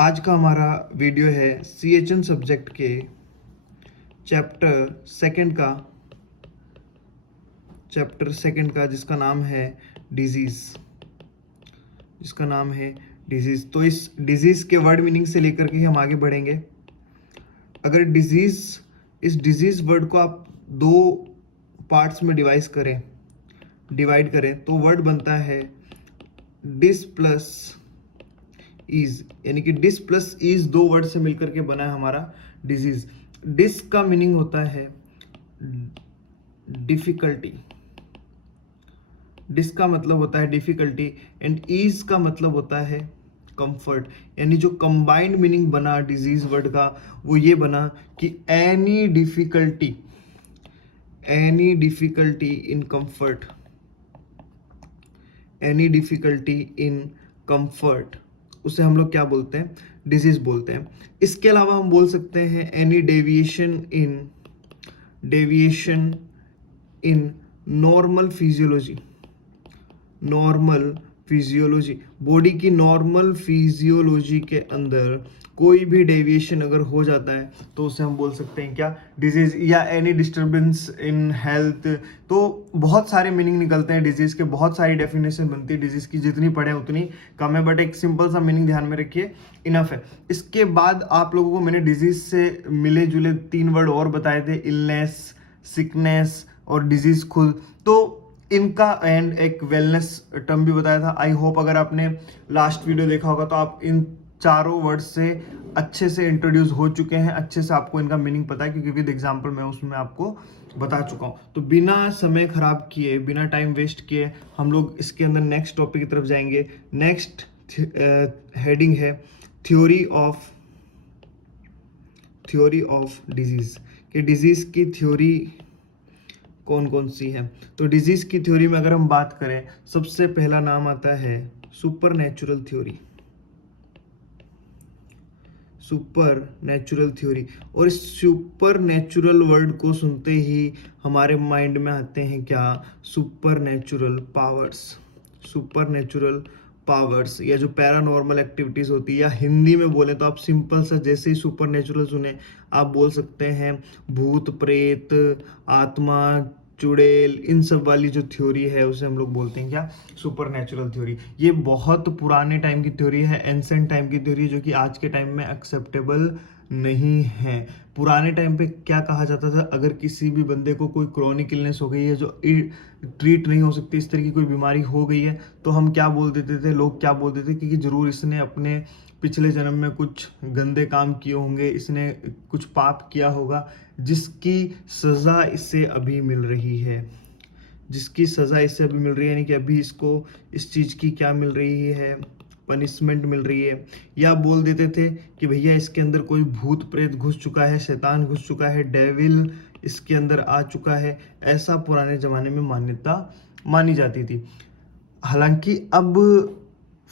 आज का हमारा वीडियो है CHN सब्जेक्ट के चैप्टर सेकंड का जिसका नाम है डिजीज़। तो इस डिजीज़ के वर्ड मीनिंग से लेकर के ही हम आगे बढ़ेंगे। अगर इस डिजीज़ वर्ड को आप दो पार्ट्स में डिवाइड करें तो वर्ड बनता है डिस प्लस ईज, यानी कि डिस प्लस ईज दो वर्ड से मिलकर के बना है हमारा डिजीज। डिस का मीनिंग होता है डिफिकल्टी, डिस का मतलब होता है डिफिकल्टी एंड ईज का मतलब होता है कंफर्ट। यानी जो कंबाइंड मीनिंग बना डिजीज वर्ड का वो ये बना कि एनी डिफिकल्टी इन कंफर्ट, उसे हम लोग क्या बोलते हैं, डिजीज बोलते हैं। इसके अलावा हम बोल सकते हैं any deviation in normal physiology, body की नॉर्मल फिजियोलॉजी के अंदर कोई भी डेविएशन अगर हो जाता है तो उसे हम बोल सकते हैं क्या, डिजीज। या एनी डिस्टर्बेंस इन हेल्थ। तो बहुत सारे मीनिंग निकलते हैं डिजीज के, बहुत सारी डेफिनेशन बनती है डिजीज की, जितनी पढ़े उतनी कम है, बट एक सिंपल सा मीनिंग ध्यान में रखिए, इनफ है। इसके बाद आप लोगों को मैंने डिजीज से मिले जुले 3 वर्ड और बताए थे, इलनेस, सिकनेस और डिजीज खुद। तो इनका एंड एक वेलनेस टर्म भी बताया था। आई होप अगर आपने लास्ट वीडियो देखा होगा तो आप इन चारों वर्ड से अच्छे से इंट्रोड्यूस हो चुके हैं, अच्छे से आपको इनका मीनिंग पता है, क्योंकि विद एग्जांपल मैं उसमें आपको बता चुका हूं। तो बिना समय खराब किए, बिना टाइम वेस्ट किए हम लोग इसके अंदर नेक्स्ट टॉपिक की तरफ जाएंगे। नेक्स्ट हेडिंग है थ्योरी ऑफ डिजीज, कि डिजीज की थ्योरी कौन कौन सी है। तो डिजीज की थ्योरी में अगर हम बात करें, सबसे पहला नाम आता है सुपरनैचुरल थ्योरी। और इस सुपरनैचुरल वर्ड को सुनते ही हमारे माइंड में आते हैं क्या, सुपरनैचुरल पावर्स या जो पैरानॉर्मल एक्टिविटीज होती है, या हिंदी में बोले तो आप सिंपल सा जैसे ही सुपरनैचुरल सुने आप बोल सकते हैं भूत प्रेत, आत्मा, चुड़ैल, इन सब वाली जो थ्योरी है उसे हम लोग बोलते हैं क्या, सुपरनैचुरल थ्योरी। ये बहुत पुराने टाइम की थ्योरी है, एंसेंट टाइम की थ्योरी, जो कि आज के टाइम में एक्सेप्टेबल नहीं है। पुराने टाइम पे क्या कहा जाता था, अगर किसी भी बंदे को कोई क्रॉनिक इलनेस हो गई है जो ट्रीट नहीं हो सकती, इस तरह की कोई बीमारी हो गई है, तो हम क्या बोल देते थे, लोग क्या बोलते थे कि जरूर इसने अपने पिछले जन्म में कुछ गंदे काम किए होंगे, इसने कुछ पाप किया होगा, जिसकी सज़ा इससे अभी मिल रही है, यानी कि अभी इसको इस चीज़ की क्या मिल रही है, पनिशमेंट मिल रही है। या बोल देते थे कि भैया इसके अंदर कोई भूत प्रेत घुस चुका है, शैतान घुस चुका है, डेविल इसके अंदर आ चुका है। ऐसा पुराने ज़माने में मान्यता मानी जाती थी। हालांकि अब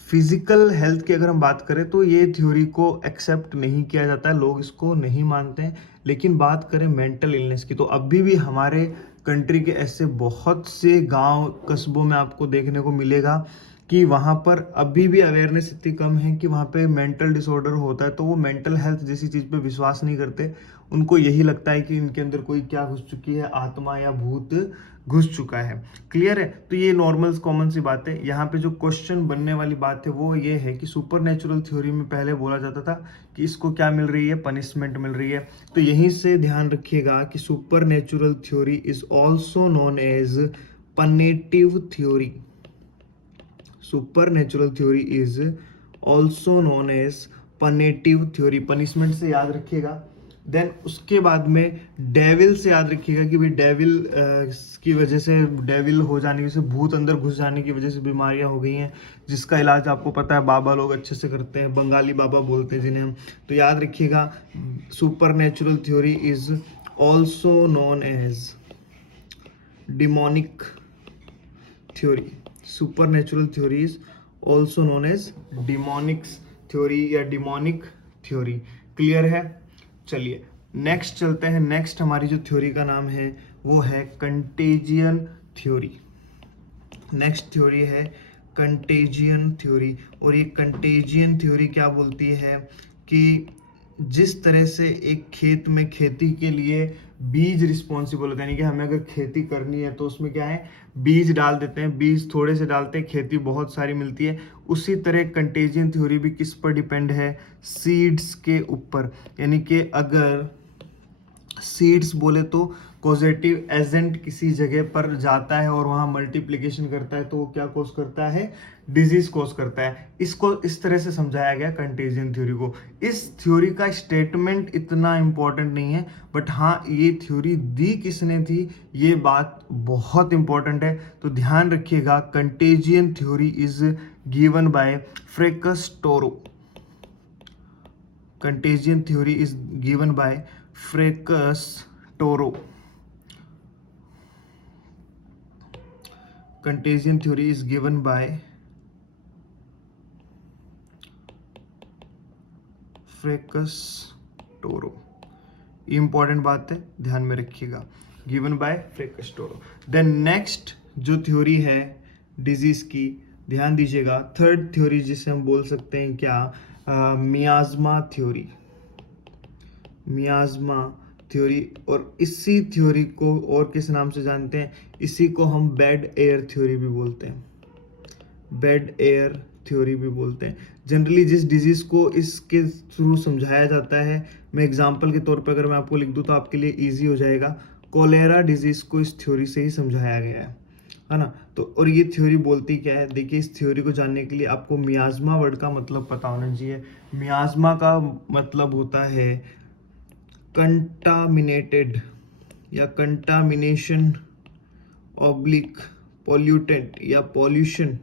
फिजिकल हेल्थ की अगर हम बात करें तो ये थ्योरी को एक्सेप्ट नहीं किया जाता है, लोग इसको नहीं मानते हैं। लेकिन बात करें मेंटल इलनेस की, तो अभी भी हमारे कंट्री के ऐसे बहुत से गांव कस्बों में आपको देखने को मिलेगा कि वहाँ पर अभी भी अवेयरनेस इतनी कम है कि वहाँ पे मेंटल डिसऑर्डर होता है तो वो मेंटल हेल्थ जैसी चीज़ पे विश्वास नहीं करते। उनको यही लगता है कि इनके अंदर कोई क्या घुस चुकी है, आत्मा या भूत घुस चुका है। क्लियर है। तो ये नॉर्मल कॉमन सी बात है। यहाँ पे जो क्वेश्चन बनने वाली बात है वो ये है कि सुपरनैचुरल थ्योरी में पहले बोला जाता था कि इसको क्या मिल रही है, पनिशमेंट मिल रही है। तो यहीं से ध्यान रखिएगा कि supernatural theory is also known as punitive theory. Supernatural theory is also known as punitive theory, punishment से याद रखिएगा। देन उसके बाद में डेविल से याद रखिएगा कि भाई डेविल की वजह से, डेविल हो जाने की वजह से, भूत अंदर घुस जाने की वजह से बीमारियां हो गई हैं, जिसका इलाज आपको पता है बाबा लोग अच्छे से करते हैं, बंगाली बाबा बोलते हैं जिन्हें हम। तो याद रखिएगा supernatural theory is also known as demonic theory. Supernatural theory is also known as demonics theory या डिमोनिक थ्योरी। क्लियर है। चलिए नेक्स्ट चलते हैं। नेक्स्ट हमारी जो थ्योरी का नाम है वो है कंटेजियन थ्योरी। नेक्स्ट थ्योरी है कंटेजियन थ्योरी। और ये कंटेजियन थ्योरी क्या बोलती है कि जिस तरह से एक खेत में खेती के लिए बीज रिस्पॉन्सिबल होता है, यानी कि हमें अगर खेती करनी है तो उसमें क्या है, बीज डाल देते हैं, बीज थोड़े से डालते हैं, खेती बहुत सारी मिलती है। उसी तरह कंटेजियन थ्योरी भी किस पर डिपेंड है, सीड्स के ऊपर। यानी कि अगर सीड्स बोले तो कॉजेटिव एजेंट किसी जगह पर जाता है और वहाँ मल्टीप्लिकेशन करता है, तो वो क्या कॉज करता है, डिजीज कॉज करता है। इसको इस तरह से समझाया गया कंटेजियन थ्योरी को। इस थ्योरी का स्टेटमेंट इतना इंपॉर्टेंट नहीं है, बट हाँ ये थ्योरी दी किसने थी, ये बात बहुत इंपॉर्टेंट है, तो ध्यान रखिएगा। Contagion theory is given by Fracastoro. Contagion theory is given by Fracastoro. Contagion theory is given by Fracastoro. Important बात है, ध्यान में रखिएगा, given by Fracastoro. Then next जो थ्योरी है डिजीज की, ध्यान दीजिएगा, थर्ड थ्योरी जिसे हम बोल सकते हैं क्या, मियाज्मा थ्योरी। मियाज्मा थ्योरी। और इसी थ्योरी को और किस नाम से जानते हैं, इसी को हम बेड एयर थ्योरी भी बोलते हैं, बेड एयर थ्योरी भी बोलते हैं। जनरली जिस डिजीज को इसके थ्रू समझाया जाता है, मैं एग्जांपल के तौर पर अगर मैं आपको लिख दूं तो आपके लिए इजी हो जाएगा, कोलेरा डिजीज को इस थ्योरी से ही समझाया गया है ना। तो और ये थ्योरी बोलती क्या है, देखिए इस थ्योरी को जानने के लिए आपको मियाज्मा वर्ड का मतलब पता होना चाहिए। मियाज्मा का मतलब होता है कंटामिनेटेड या कंटामिनेशन ऑब्लिक पॉल्यूटेंट या पॉल्यूशन।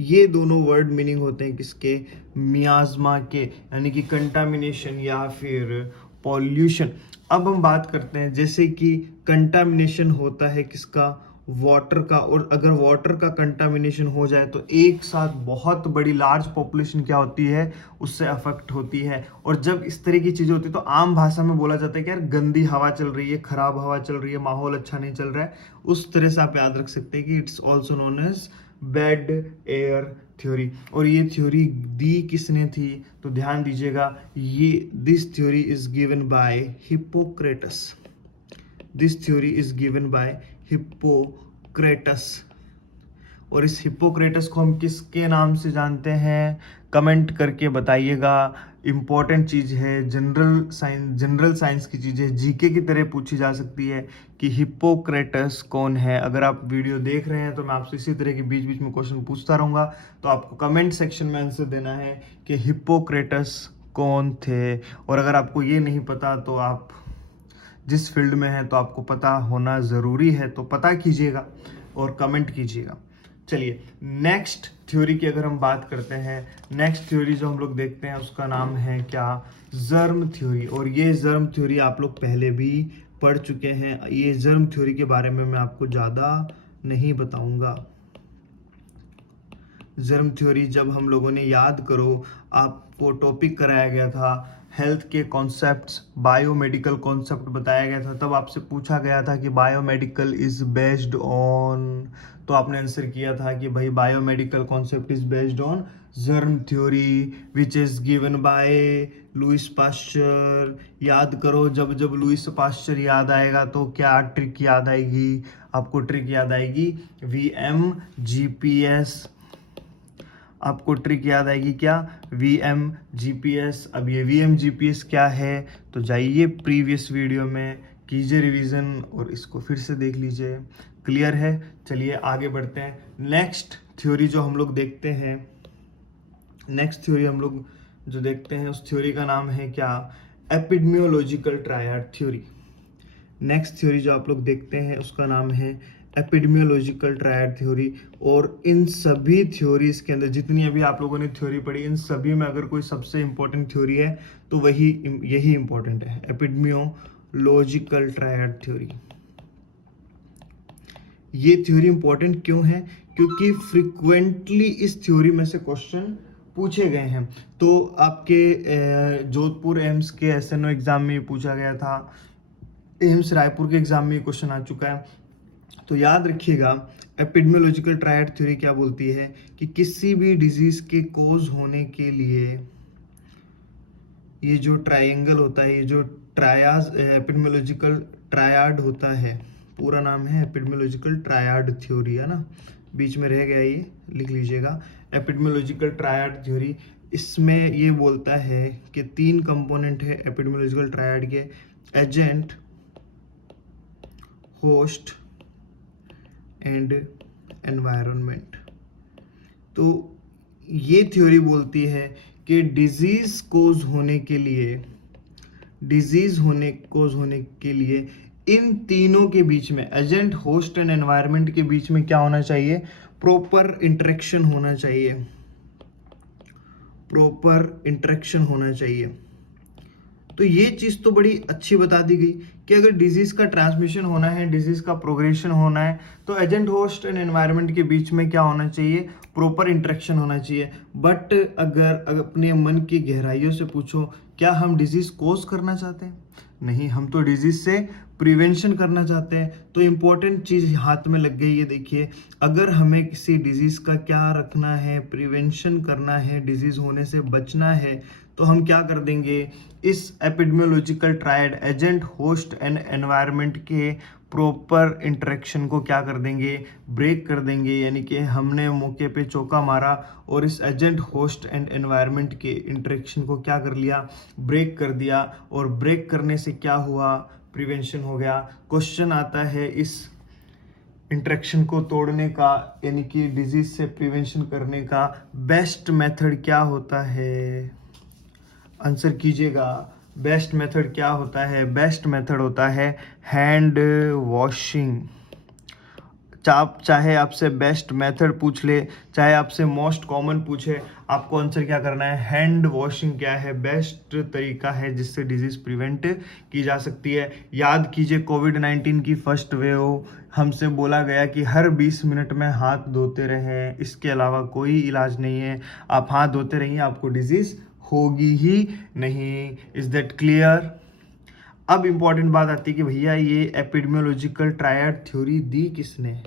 ये दोनों वर्ड मीनिंग होते हैं किसके, मियाज्मा के, यानी कि कंटामिनेशन या फिर पॉल्यूशन। अब हम बात करते हैं, जैसे कि कंटामिनेशन होता है किसका, वाटर का। और अगर वाटर का कंटामिनेशन हो जाए तो एक साथ बहुत बड़ी लार्ज पॉपुलेशन क्या होती है, उससे अफेक्ट होती है। और जब इस तरह की चीज़ें होती है तो आम भाषा में बोला जाता है कि यार गंदी हवा चल रही है, खराब हवा चल रही है, माहौल अच्छा नहीं चल रहा है। उस तरह से आप याद रख सकते हैं कि it's also known as bad air theory. और ये थ्योरी दी किसने थी, तो ध्यान दीजिएगा, ये this theory is given bye Hippocrates. This theory is given bye Hippocrates. और इस हिप्पोक्रेटस को हम किसके नाम से जानते हैं, कमेंट करके बताइएगा। इंपॉर्टेंट चीज़ है, जनरल साइंस की चीज़ है, जीके की तरह पूछी जा सकती है कि हिप्पोक्रेटस कौन है। अगर आप वीडियो देख रहे हैं तो मैं आपसे इसी तरह के बीच बीच में क्वेश्चन पूछता रहूँगा, तो आपको कमेंट सेक्शन में आंसर देना है कि हिप्पोक्रेटस कौन थे। और अगर आपको ये नहीं पता तो आप जिस फील्ड में हैं तो आपको पता होना ज़रूरी है, तो पता कीजिएगा और कमेंट कीजिएगा। चलिए नेक्स्ट थ्योरी की अगर हम बात करते हैं, नेक्स्ट थ्योरी जो हम लोग देखते हैं उसका नाम है क्या, जर्म थ्योरी। और ये जर्म थ्योरी आप लोग पहले भी पढ़ चुके हैं। ये जर्म थ्योरी के बारे में मैं आपको ज़्यादा नहीं बताऊंगा। जर्म थ्योरी जब हम लोगों ने, याद करो, आपको टॉपिक कराया गया था हेल्थ के कॉन्सेप्ट्स, बायोमेडिकल कॉन्सेप्ट बताया गया था, तब आपसे पूछा गया था कि बायोमेडिकल इज बेस्ड ऑन, तो आपने आंसर किया था कि भाई biomedical concept is based on germ theory which is given by Louis Pasteur. याद करो, जब जब लुइस पास्चर याद आएगा तो क्या ट्रिक याद आएगी, आपको ट्रिक याद आएगी VMGPS। आपको ट्रिक याद आएगी क्या, VMGPS। अब ये VMGPS क्या है, तो जाइए प्रीवियस वीडियो में कीजिए रिवीजन और इसको फिर से देख लीजिए, क्लियर है। चलिए आगे बढ़ते हैं। नेक्स्ट थ्योरी जो हम लोग देखते हैं, नेक्स्ट थ्योरी हम लोग जो देखते हैं उस थ्योरी का नाम है क्या, epidemiological triad theory. Next theory जो आप लोग देखते हैं उसका नाम है एपिडेमियोलॉजिकल ट्रायड थ्योरी। और इन सभी थ्योरीज के अंदर जितनी अभी आप लोगों ने थ्योरी पढ़ी, इन सभी में अगर कोई सबसे इंपॉर्टेंट थ्योरी है तो यही इंपॉर्टेंट है, एपिडेमियोलॉजिकल ट्रायड थ्योरी। ये थ्योरी इंपॉर्टेंट क्यों है, क्योंकि फ्रिक्वेंटली इस थ्योरी में से क्वेश्चन पूछे गए हैं। तो आपके जोधपुर एम्स के SNO एग्जाम में पूछा गया था, एम्स रायपुर के एग्जाम में क्वेश्चन आ चुका है। तो याद रखिएगा, एपिडेमियोलॉजिकल ट्रायड थ्योरी क्या बोलती है कि किसी भी डिजीज के कोज होने के लिए ये जो ट्रायंगल होता है, ये जो ट्रायाज एपिडेमियोलॉजिकल ट्रायड होता है, पूरा नाम है एपिडेमियोलॉजिकल ट्रायड थ्योरी, है ना, बीच में रह गया, ये लिख लीजिएगा, एपिडेमियोलॉजिकल ट्रायड थ्योरी। इसमें ये बोलता है कि 3 कंपोनेंट है एपिडेमियोलॉजिकल ट्रायड के, एजेंट, होस्ट एंड एनवायरनमेंट। तो ये थ्योरी बोलती है कि डिजीज कोज होने के लिए इन तीनों के बीच में, एजेंट, होस्ट एंड एनवायरनमेंट के बीच में क्या होना चाहिए, प्रॉपर इंटरेक्शन होना चाहिए, प्रॉपर इंटरेक्शन होना चाहिए। तो ये चीज तो बड़ी अच्छी बता दी गई कि अगर डिजीज का ट्रांसमिशन होना है, डिजीज का प्रोग्रेशन होना है, तो एजेंट, होस्ट एंड एनवायरनमेंट के बीच में क्या होना चाहिए, प्रॉपर इंटरेक्शन होना चाहिए। बट अगर अपने मन की गहराइयों से पूछो, क्या हम डिजीज कोज करना चाहते हैं? नहीं, हम तो डिजीज से प्रिवेंशन करना चाहते हैं। तो इम्पोर्टेंट चीज हाथ में लग गई है, देखिए, अगर हमें किसी डिजीज का क्या रखना है, प्रिवेंशन करना है, डिजीज होने से बचना है, तो हम क्या कर देंगे, इस epidemiological triad, agent, host and environment के प्रॉपर इंटरेक्शन को क्या कर देंगे, ब्रेक कर देंगे। यानी कि हमने मौके पे चौका मारा और इस एजेंट, होस्ट एंड एनवायरनमेंट के इंटरेक्शन को क्या कर लिया, ब्रेक कर दिया। और ब्रेक करने से क्या हुआ, प्रिवेंशन हो गया। क्वेश्चन आता है इस इंटरेक्शन को तोड़ने का, यानी कि डिजीज से प्रिवेंशन करने का बेस्ट मेथड क्या होता है, आंसर कीजिएगा। बेस्ट मेथड क्या होता है? बेस्ट मेथड होता है हैंड वॉशिंग। चाहे आपसे बेस्ट मेथड पूछ ले, चाहे आपसे मोस्ट कॉमन पूछे, आपको आंसर क्या करना है, हैंड वॉशिंग क्या है, बेस्ट तरीका है जिससे डिजीज प्रिवेंट की जा सकती है। याद कीजिए कोविड-19 की फर्स्ट वेव, हमसे बोला गया कि हर 20 मिनट में हाथ धोते रहें, इसके अलावा कोई इलाज नहीं है। आप हाथ धोते रहिए, आपको डिजीज होगी ही नहीं। Is that clear? अब इंपॉर्टेंट बात आती है कि भैया ये एपिडेमियोलॉजिकल ट्रायड थ्योरी दी किसने?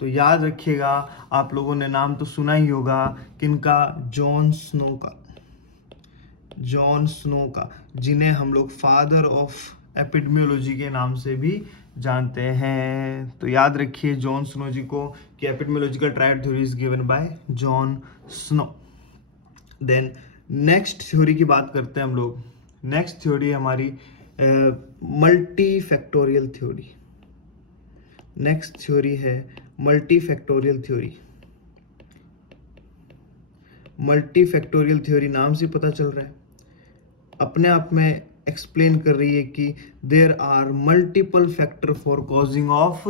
तो याद रखिएगा, आप लोगों ने नाम तो सुना ही होगा, किनका, जॉन स्नो का, जॉन स्नो का, जिन्हें हम लोग फादर ऑफ एपिडेमियोलॉजी के नाम से भी जानते हैं। तो याद रखिए जॉन स्नो जी को कि epidemiological triad theory is given by John Snow. Then next theory की बात करते हैं हम लोग। नेक्स्ट थ्योरी हमारी multifactorial theory. Next theory है multifactorial theory. Multifactorial theory नाम से पता चल रहा है, अपने आप में एक्सप्लेन कर रही है कि there are multiple factor for causing of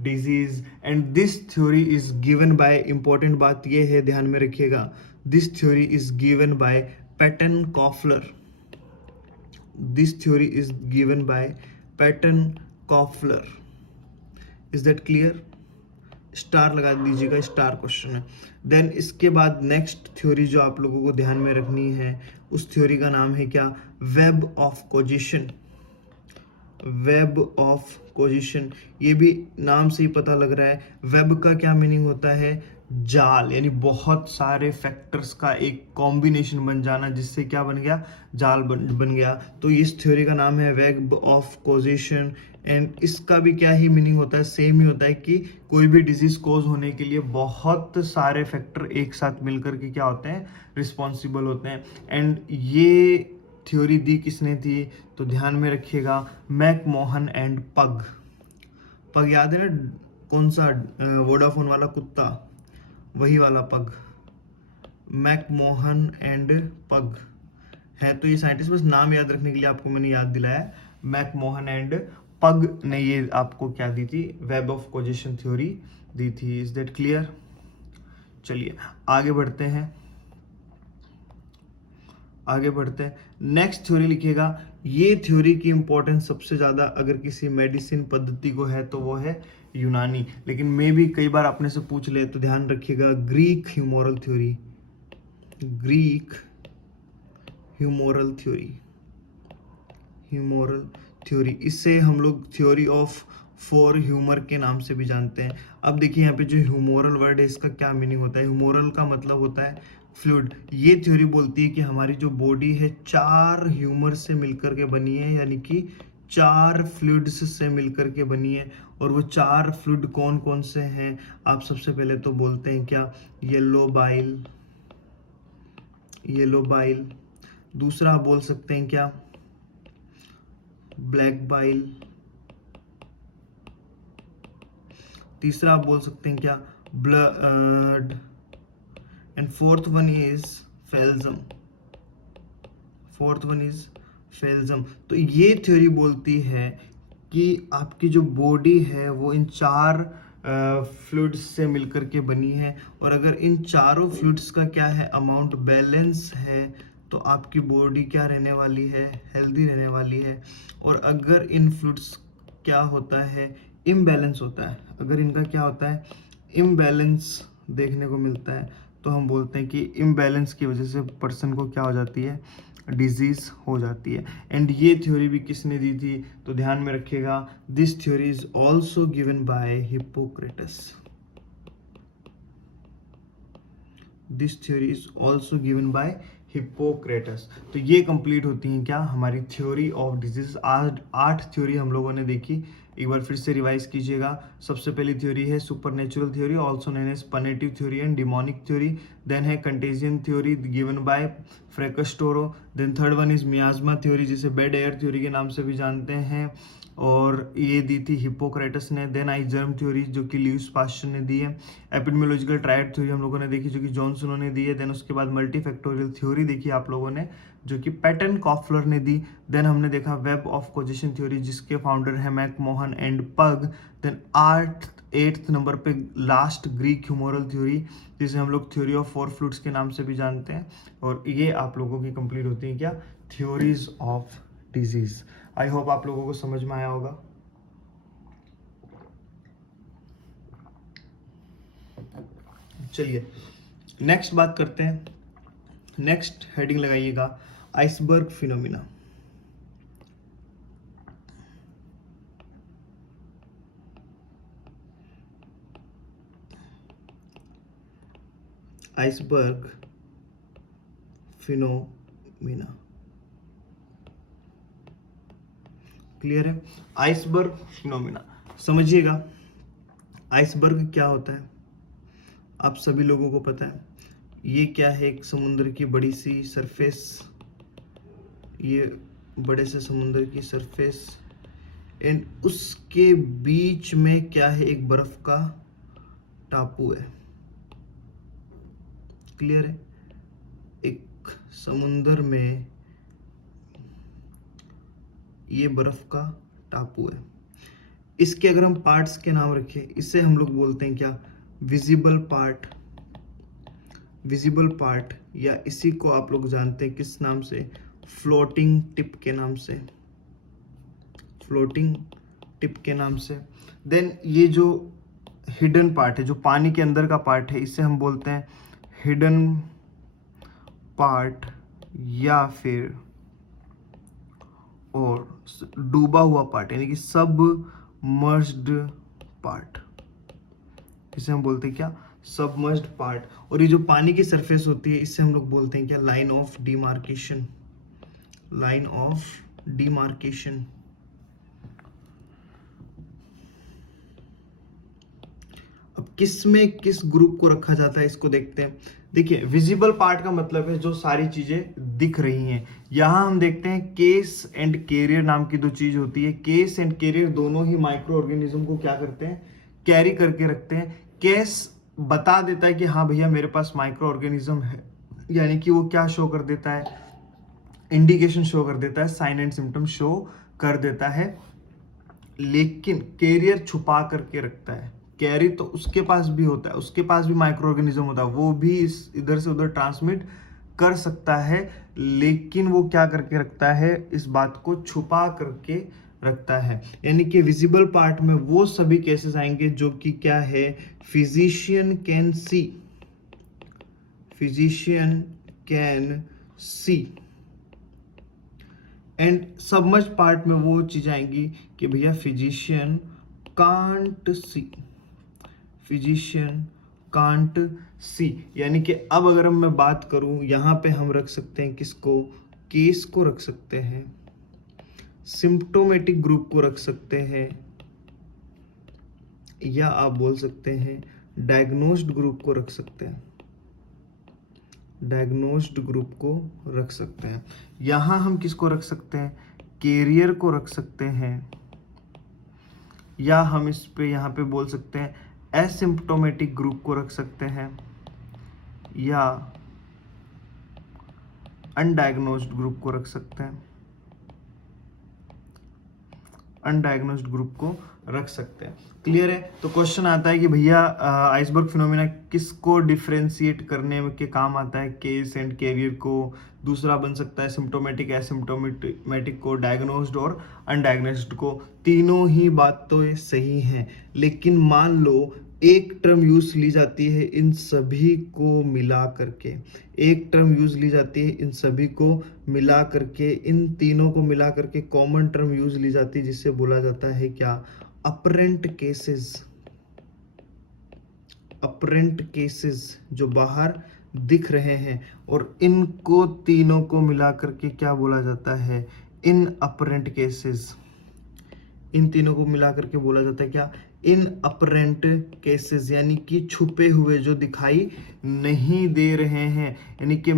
disease and this theory is given by, important बात ये है, ध्यान में रखिएगा, this theory is given by Pettenkofer. This theory is given by Pettenkofer. Is that clear? Star लगा दीजिएगा, star question है। Then इसके बाद नेक्स्ट थ्योरी जो आप लोगों को ध्यान में रखनी है, उस थ्योरी का नाम है क्या, वेब ऑफ कोजिशन। वेब ऑफ कोजिशन, ये भी नाम से ही पता लग रहा है। वेब का क्या मीनिंग होता है, जाल, यानी बहुत सारे फैक्टर्स का एक कॉम्बिनेशन बन जाना, जिससे क्या बन गया, जाल बन गया। तो इस थ्योरी का नाम है वेब ऑफ कोजिशन। एंड इसका भी क्या ही मीनिंग होता है, सेम ही होता है कि कोई भी डिजीज कोज होने के लिए बहुत सारे फैक्टर एक साथ मिलकर के क्या होते हैं, रिस्पॉन्सिबल होते हैं। एंड ये थ्योरी दी किसने थी, तो ध्यान में रखिएगा, मैकमोहन एंड पग। पग याद है ना, कौन सा, वोडाफोन वाला कुत्ता, वही वाला पग, मैकमोहन एंड पग है। तो ये साइंटिस्ट, बस नाम याद रखने के लिए आपको मैंने याद दिलाया, मैकमोहन एंड पग ने ये आपको क्या दी थी, वेब ऑफ कोजिशन थ्योरी दी थी। Is that clear? चलिए आगे बढ़ते हैं, आगे बढ़ते हैं। नेक्स्ट थ्योरी लिखिएगा, ये थ्योरी की इंपॉर्टेंस सबसे ज्यादा अगर किसी मेडिसिन पद्धति को है तो वो है यूनानी, लेकिन मे भी कई बार अपने से पूछ ले, तो ध्यान रखिएगा, Greek humoral theory. Greek humoral theory, humoral theory, इससे हम लोग थ्योरी ऑफ फॉर ह्यूमर के नाम से भी जानते हैं। अब देखिए यहाँ पे जो ह्यूमोरल वर्ड है इसका क्या मीनिंग होता है। ह्यूमोरल का मतलब होता है फ्लूइड। ये थ्योरी बोलती है कि हमारी जो बॉडी है 4 ह्यूमर से मिलकर के बनी है, यानी कि 4 फ्लूइड्स से मिलकर के बनी है। और वो 4 फ्लूइड कौन कौन से हैं, आप सबसे पहले तो बोलते हैं क्या, येलो बाइल, येलो बाइल। दूसरा आप बोल सकते हैं क्या, ब्लैक बाइल। तीसरा आप बोल सकते हैं क्या, blood. And fourth one is phlegm, fourth one is phlegm. तो ये थ्योरी बोलती है कि आपकी जो बॉडी है वो इन 4 फ्लूइड्स से मिलकर के बनी है, और अगर इन चारों फ्लूइड्स का क्या है, अमाउंट बैलेंस है, तो आपकी बॉडी क्या रहने वाली है, हेल्दी रहने वाली है। और अगर इन फ्लूइड्स क्या होता है, इम्बैलेंस होता है, अगर इनका क्या होता है, इम्बैलेंस देखने को मिलता है, तो हम बोलते हैं कि इम्बैलेंस की वजह से पर्सन को क्या हो जाती है, डिजीज हो जाती है। एंड ये थ्योरी भी किसने दी थी, तो ध्यान में रखिएगा, this theory is also given by Hippocrates. This theory is also given by Hippocrates. तो ये कंप्लीट होती हैं क्या, हमारी थ्योरी ऑफ डिजीज। आज 8 थ्योरी हम लोगों ने देखी, एक बार फिर से रिवाइज कीजिएगा। सबसे पहली थ्योरी है supernatural theory, also known as punitive theory and demonic theory. Then है contagion theory given by Fracastoro. Then third one is miasma theory, जिसे बेड एयर थ्योरी के नाम से भी जानते हैं, और ये दी थी हिप्पोक्रेटस ने। देन आई जर्म थ्योरी, जो कि ल्यूइस पास्चर ने दी है। एपिडेमियोलॉजिकल ट्रायड थ्योरी हम लोगों ने देखी, जो कि जॉनसन ने दी है। देन उसके बाद मल्टीफैक्टोरियल थ्योरी देखी आप लोगों ने, जो कि पैटर्न कॉफलर ने दी। देन हमने देखा वेब ऑफ कोजेशन थ्योरी, जिसके फाउंडर है मैकमोहन एंड पग। देन 8th नंबर पे लास्ट ग्रीक ह्यूमोरल थ्योरी, जिसे हम लोग थ्योरी ऑफ 4 फ्लूइड्स के नाम से भी जानते हैं। और ये आप लोगों की कंप्लीट होती है क्या, theories of disease. I hope आप लोगों को समझ में आया होगा। चलिए नेक्स्ट बात करते हैं। नेक्स्ट हेडिंग लगाइएगा, iceberg phenomena. Iceberg phenomena, clear है। आइसबर्ग फिनोमिना समझिएगा, आइसबर्ग क्या होता है आप सभी लोगों को पता है। ये क्या है, एक समुद्र की बड़ी सी सरफेस, ये बड़े से समुद्र की सरफेस, एंड उसके बीच में क्या है, एक बर्फ का टापू है, क्लियर है। एक समुद्र में ये बर्फ का टापू है। इसके अगर हम पार्ट्स के नाम रखें, इसे हम लोग बोलते हैं क्या, विजिबल पार्ट, विजिबल पार्ट, या इसी को आप लोग जानते हैं किस नाम से, फ्लोटिंग टिप के नाम से, फ्लोटिंग टिप के नाम से। देन ये जो हिडन पार्ट है, जो पानी के अंदर का पार्ट है, इसे हम बोलते हैं हिडन पार्ट, या फिर और डूबा हुआ पार्ट, यानी कि सबमर्ज्ड पार्ट, इसे हम बोलते हैं क्या, सबमर्ज्ड पार्ट। और ये जो पानी की सरफेस होती है, इससे हम लोग बोलते हैं क्या, line of demarcation, line of demarcation. अब किस में किस ग्रुप को रखा जाता है, इसको देखते हैं। देखिए विजिबल पार्ट का मतलब है जो सारी चीजें दिख रही हैं। यहां हम देखते हैं केस एंड कैरियर नाम की 2 चीज होती है। केस एंड कैरियर दोनों ही माइक्रो ऑर्गेनिज्म को क्या करते हैं, कैरी करके रखते हैं। केस बता देता है कि हाँ भैया मेरे पास माइक्रो ऑर्गेनिज्म है, यानी कि वो क्या शो कर देता है, इंडिकेशन शो कर देता है, साइन एंड सिम्टम शो कर देता है। लेकिन कैरियर छुपा करके रखता है। कैरी तो उसके पास भी होता है, उसके पास भी माइक्रो ऑर्गेनिज्म होता है, वो भी इस इधर से उधर ट्रांसमिट कर सकता है, लेकिन वो क्या करके रखता है, इस बात को छुपा करके रखता है। यानी कि विजिबल पार्ट में वो सभी केसेस आएंगे जो कि क्या है, physician can see, physician can see. And submerge part में वो चीज आएंगी कि भैया physician can't see, physician can't see, यानी कि अब अगर मैं बात करूं यहाँ पे हम रख सकते हैं किसको, केस को रख सकते हैं, सिम्प्टोमेटिक ग्रुप को रख सकते हैं, या आप बोल सकते हैं डायग्नोस्ड ग्रुप को रख सकते हैं, डायग्नोस्ड ग्रुप को रख सकते हैं। यहां हम किसको रख सकते हैं, कैरियर को रख सकते हैं, या हम इस पे यहाँ पे बोल सकते हैं एसिम्प्टोमेटिक ग्रुप को रख सकते हैं, या अनडायग्नोस्ड ग्रुप को रख सकते हैं, अनडायग्नोस्ड ग्रुप को रख सकते हैं। क्लियर है। तो क्वेश्चन आता है कि भैया आइसबर्ग फिनोमिना किसको डिफरेंशिएट करने के काम आता है, केस एंड कैरियर को, दूसरा बन सकता है सिम्प्टोमेटिक एसिम्प्टोमेटिक को, डायग्नोस्ड और अनडायग्नोस्ड को। तीनों ही बात तो ये सही हैं, लेकिन मान लो एक टर्म यूज ली जाती है इन सभी को मिला करके, एक टर्म यूज ली जाती है इन सभी को मिला करके, इन तीनों को मिला करके कॉमन टर्म यूज ली जाती है जिससे बोला जाता है क्या, अपरेंट केसेस, अपरेंट केसेस जो बाहर दिख रहे हैं, और इनको तीनों को मिला करके क्या बोला जाता है, इन अपरेंट केसेस, इन तीनों को मिला करके बोला जाता है क्या, इन अपरेंट केसेस, यानी कि छुपे हुए जो दिखाई नहीं दे रहे हैं। यानी कि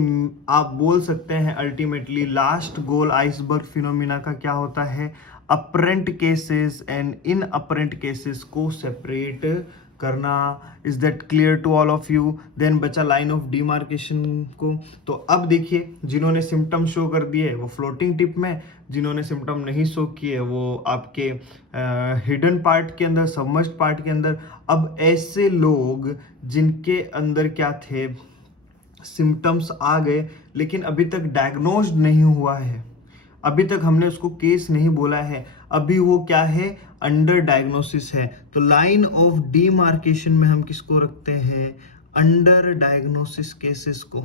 आप बोल सकते हैं ultimately last goal iceberg phenomena का क्या होता है, apparent cases and inapparent cases को सेपरेट करना। Is that clear to all of you. Then बचा लाइन ऑफ डिमार्केशन को। तो अब देखिए जिन्होंने सिम्टम शो कर दिए वो फ्लोटिंग टिप में, जिन्होंने सिम्टम नहीं शो किए वो आपके हिडन पार्ट के अंदर, सबमर्ज्ड पार्ट के अंदर। अब ऐसे लोग जिनके अंदर क्या थे, सिम्टम्स आ गए लेकिन अभी तक डायग्नोस्ड नहीं हुआ है, अभी तक हमने उसको केस नहीं बोला है, अभी वो क्या है, अंडर डायग्नोसिस है। तो लाइन ऑफ डिमार्केशन में हम किसको रखते हैं, अंडर डायग्नोसिस केसेस को,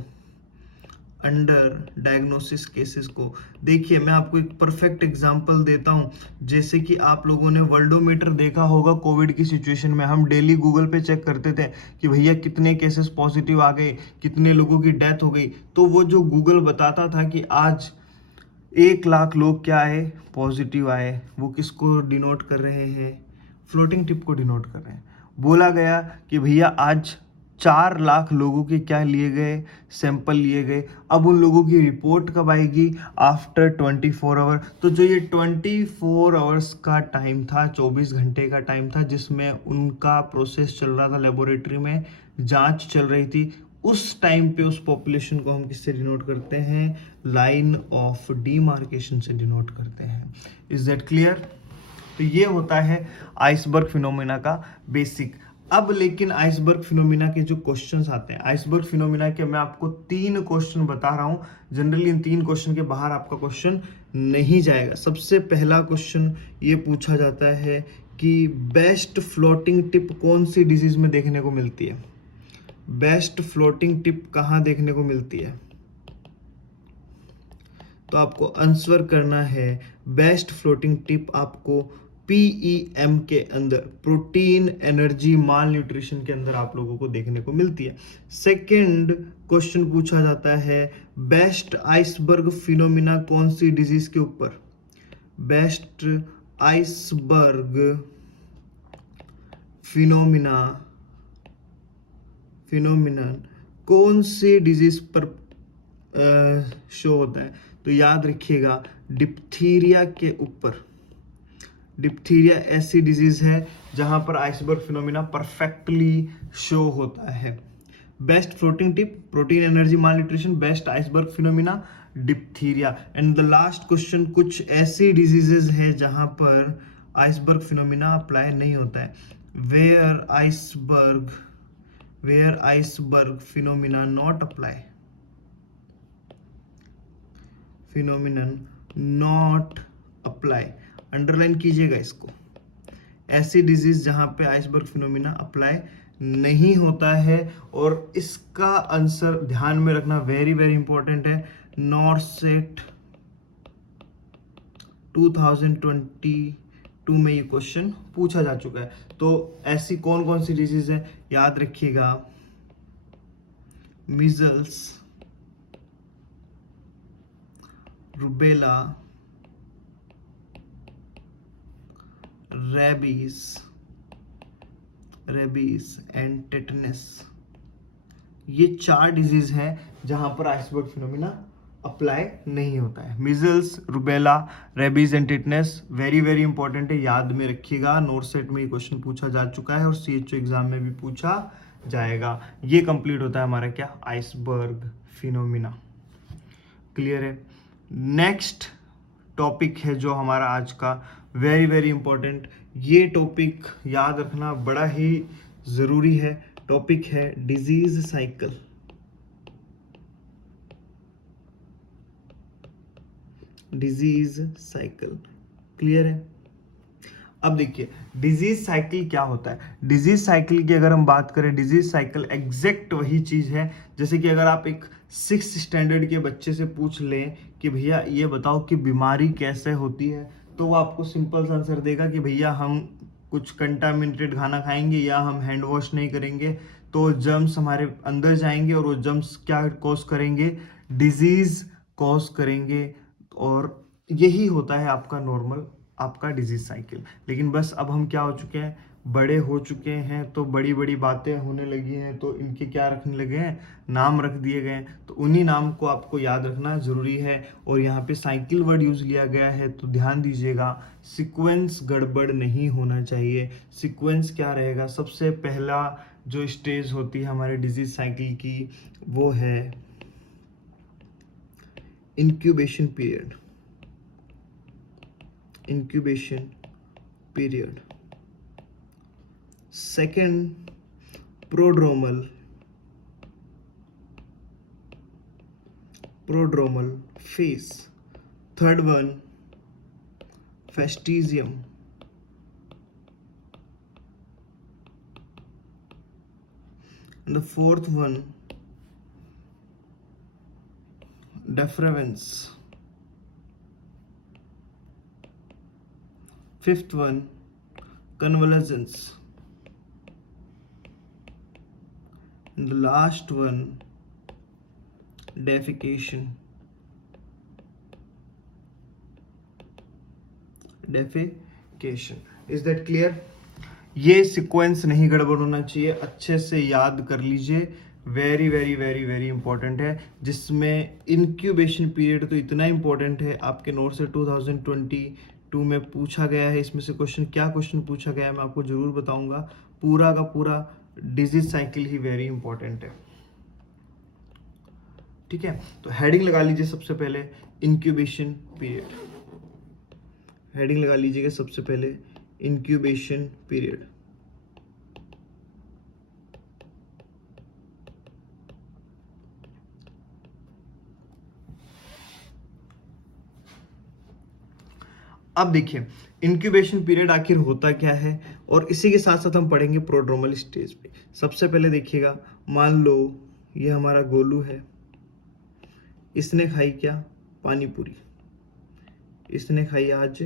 अंडर डायग्नोसिस केसेस को। देखिए मैं आपको एक परफेक्ट एग्जांपल देता हूं, जैसे कि आप लोगों ने वर्ल्डोमीटर देखा होगा कोविड की सिचुएशन में, हम डेली गूगल पे चेक करते थे कि भैया कितने केसेस पॉजिटिव आ गए, कितने लोगों की डेथ हो गई। तो वो जो गूगल बताता था कि आज 1 लाख लोग क्या आए, पॉजिटिव आए, वो किसको डिनोट कर रहे हैं, फ्लोटिंग टिप को डिनोट कर रहे हैं। बोला गया कि भैया आज 4 लाख लोगों के क्या लिए गए, सैंपल लिए गए। अब उन लोगों की रिपोर्ट कब आएगी, आफ्टर 24 आवर। तो जो ये 24 आवर्स का टाइम था, 24 घंटे का टाइम था जिसमें उनका प्रोसेस चल रहा था, लेबोरेटरी में जांच चल रही थी, उस टाइम पे उस पॉपुलेशन को हम किससे डिनोट करते हैं, लाइन ऑफ डिमार्केशन से डिनोट करते हैं। Is that clear. तो ये होता है आइसबर्ग फिनोमिना का बेसिक। अब लेकिन आइसबर्ग फिनोमिना के जो क्वेश्चंस आते हैं, आइसबर्ग फिनोमिना के मैं आपको 3 क्वेश्चन बता रहा हूं। जनरली इन 3 क्वेश्चन के बाहर आपका क्वेश्चन नहीं जाएगा। सबसे पहला क्वेश्चन ये पूछा जाता है कि बेस्ट फ्लोटिंग टिप कौन सी डिजीज में देखने को मिलती है, बेस्ट फ्लोटिंग टिप कहां देखने को मिलती है। तो आपको आंसर करना है बेस्ट फ्लोटिंग टिप आपको PEM के अंदर, प्रोटीन एनर्जी माल न्यूट्रिशन के अंदर आप लोगों को देखने को मिलती है। सेकंड क्वेश्चन पूछा जाता है बेस्ट आइसबर्ग फिनोमिना कौन सी डिजीज के ऊपर, बेस्ट आइसबर्ग फिनोमिना कौन सी डिजीज पर शो होता है। तो याद रखिएगा डिप्थीरिया के ऊपर, डिप्थीरिया ऐसी डिजीज है जहां पर आइसबर्ग फिनोमिना परफेक्टली शो होता है। Best floating tip, protein energy mall nutrition, best iceberg phenomena, diphtheria. And the last question, कुछ ऐसी डिजीजेस है जहां पर आइसबर्ग फिनोमिना अप्लाई नहीं होता है। Where iceberg phenomena not apply, phenomenon not apply, underline कीजिएगा इसको। ऐसी डिजीज जहां पे आइसबर्ग फिनोमिना अप्लाई नहीं होता है, और इसका आंसर ध्यान में रखना वेरी वेरी इंपॉर्टेंट है। नॉर्सेट 2020 2022 में ये क्वेश्चन पूछा जा चुका है। तो ऐसी कौन कौन सी डिजीज है, याद रखिएगा, measles, rubella, rabies and tetanus. ये 4 डिजीज हैं जहां पर आइसबर्ग फिनोमिना अप्लाई नहीं होता है। Measles, rubella, rabies and tetanus very very important है, याद में रखिएगा। नोट सेट में ये क्वेश्चन पूछा जा चुका है और CHO एग्जाम में भी पूछा जाएगा। ये कंप्लीट होता है हमारा क्या, आइसबर्ग फिनोमिना। क्लियर है। नेक्स्ट टॉपिक है जो हमारा आज का वेरी वेरी इंपॉर्टेंट, ये टॉपिक याद रखना बड़ा ही जरूरी है। टॉपिक है disease cycle. Disease cycle clear है। अब देखिए डिजीज साइकिल क्या होता है। डिजीज साइकिल की अगर हम बात करें, डिजीज साइकिल एग्जैक्ट वही चीज है जैसे कि अगर आप एक 6th स्टैंडर्ड के बच्चे से पूछ लें कि भैया ये बताओ कि बीमारी कैसे होती है, तो वो आपको सिंपल सा आंसर देगा कि भैया हम कुछ कंटामिनेटेड खाना खाएंगे या हम हैंड वॉश नहीं करेंगे तो जर्म्स हमारे अंदर जाएंगे और वो जर्म्स क्या कॉज करेंगे, डिजीज कॉज करेंगे। और यही होता है आपका नॉर्मल आपका डिजीज साइकिल। लेकिन बस अब हम क्या हो चुके हैं, बड़े हो चुके हैं, तो बड़ी बड़ी बातें होने लगी हैं, तो इनके क्या रखने लगे हैं, नाम रख दिए गए हैं। तो उन्हीं नाम को आपको याद रखना जरूरी है। और यहाँ पे साइकिल वर्ड यूज लिया गया है तो ध्यान दीजिएगा, सीक्वेंस गड़बड़ नहीं होना चाहिए। सीक्वेंस क्या रहेगा, सबसे पहला जो स्टेज होती है हमारे डिजीज साइकिल की वो है incubation period. incubation period, second prodromal phase, third one fastigium, and the fourth one deferens, fifth one convalescence, and the last one defecation. Is that clear? ये सीक्वेंस नहीं गड़बड़ होना चाहिए, अच्छे से याद कर लीजिए। Very very very very important है, जिसमें इंक्यूबेशन पीरियड तो इतना इंपॉर्टेंट है, आपके नोट से 2022 में पूछा गया है। इसमें से क्या क्वेश्चन पूछा गया है मैं आपको जरूर बताऊंगा। पूरा का पूरा डिजीज साइकिल ही वेरी इंपॉर्टेंट है। ठीक है, तो हेडिंग लगा लीजिए सबसे पहले इंक्यूबेशन पीरियड। हेडिंग लगा लीजिएगा सबसे पहले इंक्यूबेशन पीरियड। अब देखिए इंक्यूबेशन पीरियड आखिर होता क्या है, और इसी के साथ साथ हम पढ़ेंगे प्रोड्रोमल स्टेज पे। सबसे पहले देखिएगा, मान लो ये हमारा गोलू है, इसने खाई क्या, पानी पूरी। इसने खाई आज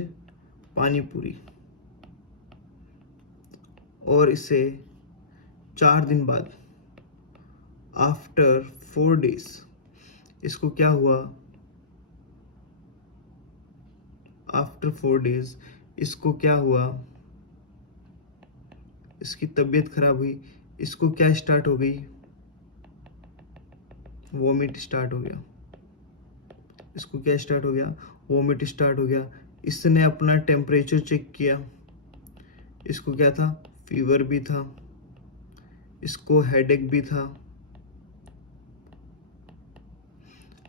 पानी पूरी, और इसे 4 दिन बाद आफ्टर 4 days इसको क्या हुआ, आफ्टर 4 days इसको क्या हुआ, इसकी तबीयत खराब हुई। इसको क्या स्टार्ट हो गई, वॉमिट स्टार्ट हो गया। इसको क्या स्टार्ट हो गया, वॉमिट स्टार्ट हो गया। इसने अपना टेम्परेचर चेक किया, इसको क्या था, फीवर भी था, इसको हेडेक भी था,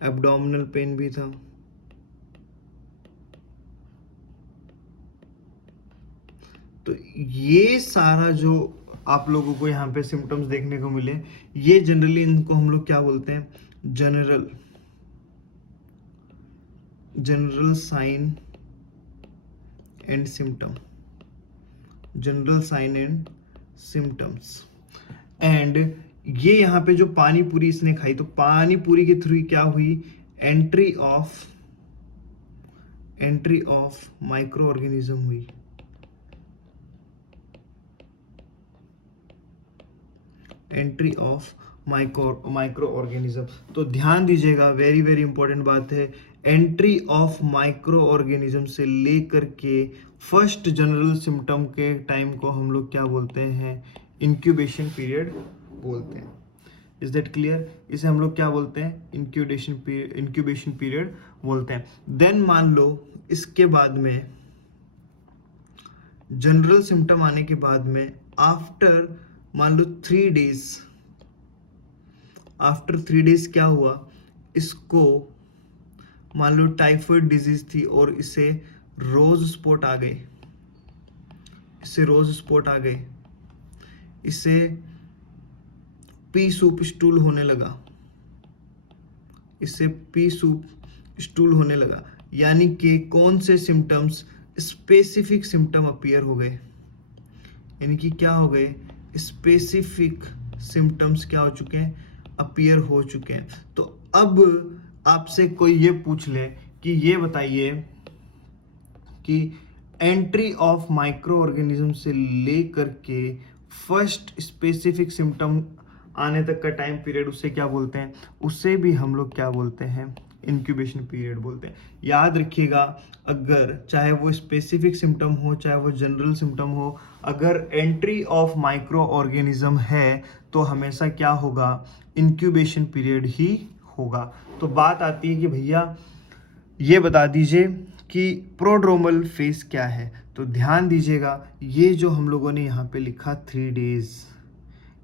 एब्डोमिनल पेन भी था। तो ये सारा जो आप लोगों को यहाँ पे सिम्टम्स देखने को मिले, ये जनरली इनको हम लोग क्या बोलते हैं, general sign and symptom, general sign and symptoms. And ये यहाँ पे जो पानी पूरी इसने खाई, तो पानी पूरी के थ्रू क्या हुई, एंट्री ऑफ माइक्रो ऑर्गेनिज्म हुई। Entry of micro organism. तो ध्यान दीजिएगा, वेरी वेरी इंपॉर्टेंट बात है, एंट्री ऑफ माइक्रो ऑर्गेनिज्म से लेकर के फर्स्ट जनरल सिम्टम के टाइम को हम लोग क्या बोलते हैं, इंक्यूबेशन पीरियड बोलते हैं। Is that clear? इसे हम लोग क्या बोलते हैं, इंक्यूबेशन पीरियड बोलते हैं। देन मान लो इसके बाद में जनरल सिम्टम आने के बाद में आफ्टर मान लो 3 डेज, आफ्टर 3 डेज क्या हुआ, इसको मान लो टाइफाइड डिजीज थी और इसे रोज स्पॉट आ गए, इसे रोज स्पॉट आ गए, इसे पी सूप स्टूल होने लगा, इससे पी सूप स्टूल होने लगा, यानी कि कौन से सिम्टम्स, स्पेसिफिक सिम्टम अपीयर हो गए, यानी कि क्या हो गए, स्पेसिफिक सिम्टम्स क्या हो चुके हैं, अपीयर हो चुके हैं। तो अब आपसे कोई ये पूछ ले कि ये बताइए कि एंट्री ऑफ माइक्रो ऑर्गेनिज्म से लेकर के फर्स्ट स्पेसिफिक सिम्टम आने तक का टाइम पीरियड, उसे क्या बोलते हैं, उसे भी हम लोग क्या बोलते हैं, इंक्यूबेशन पीरियड बोलते हैं। याद रखिएगा, अगर चाहे वो स्पेसिफिक सिम्टम हो चाहे वो जनरल सिम्टम हो, अगर एंट्री ऑफ माइक्रो ऑर्गेनिज्म है तो हमेशा क्या होगा, इंक्यूबेशन पीरियड ही होगा। तो बात आती है कि भैया ये बता दीजिए कि प्रोड्रोमल फेज क्या है। तो ध्यान दीजिएगा, ये जो हम लोगों ने यहाँ पे लिखा 3 डेज,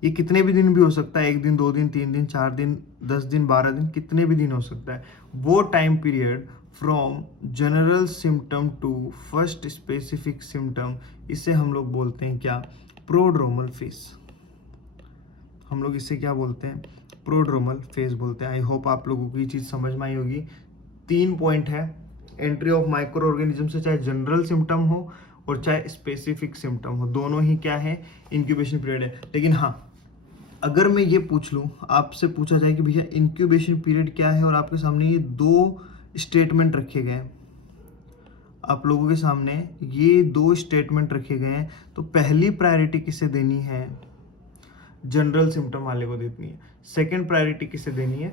ये कितने भी दिन भी हो सकता है, 1 दिन 2 दिन 3 दिन 4 दिन 10 दिन 12 दिन, कितने भी दिन हो सकता है। वो time period from general symptom to first specific symptom, इसे हम लोग बोलते हैं क्या, प्रोड्रोमल फेज। हम लोग इसे क्या बोलते हैं, प्रोड्रोमल फेज बोलते हैं। आई होप आप लोगों को ये चीज़ समझ में आई होगी। 3 पॉइंट है, एंट्री ऑफ माइक्रो ऑर्गेनिज्म से चाहे जनरल सिम्टम हो और चाहे स्पेसिफिक सिम्टम हो, दोनों ही क्या है, इंक्यूबेशन पीरियड है। लेकिन हाँ, अगर मैं ये पूछ लूँ, आपसे पूछा जाए कि भैया इंक्यूबेशन पीरियड क्या है, और आपके सामने ये 2 स्टेटमेंट रखे गए हैं, आप लोगों के सामने ये 2 स्टेटमेंट रखे गए हैं, तो पहली प्रायोरिटी किसे देनी है, जनरल सिम्टम वाले को देनी है। सेकंड प्रायोरिटी किसे देनी है,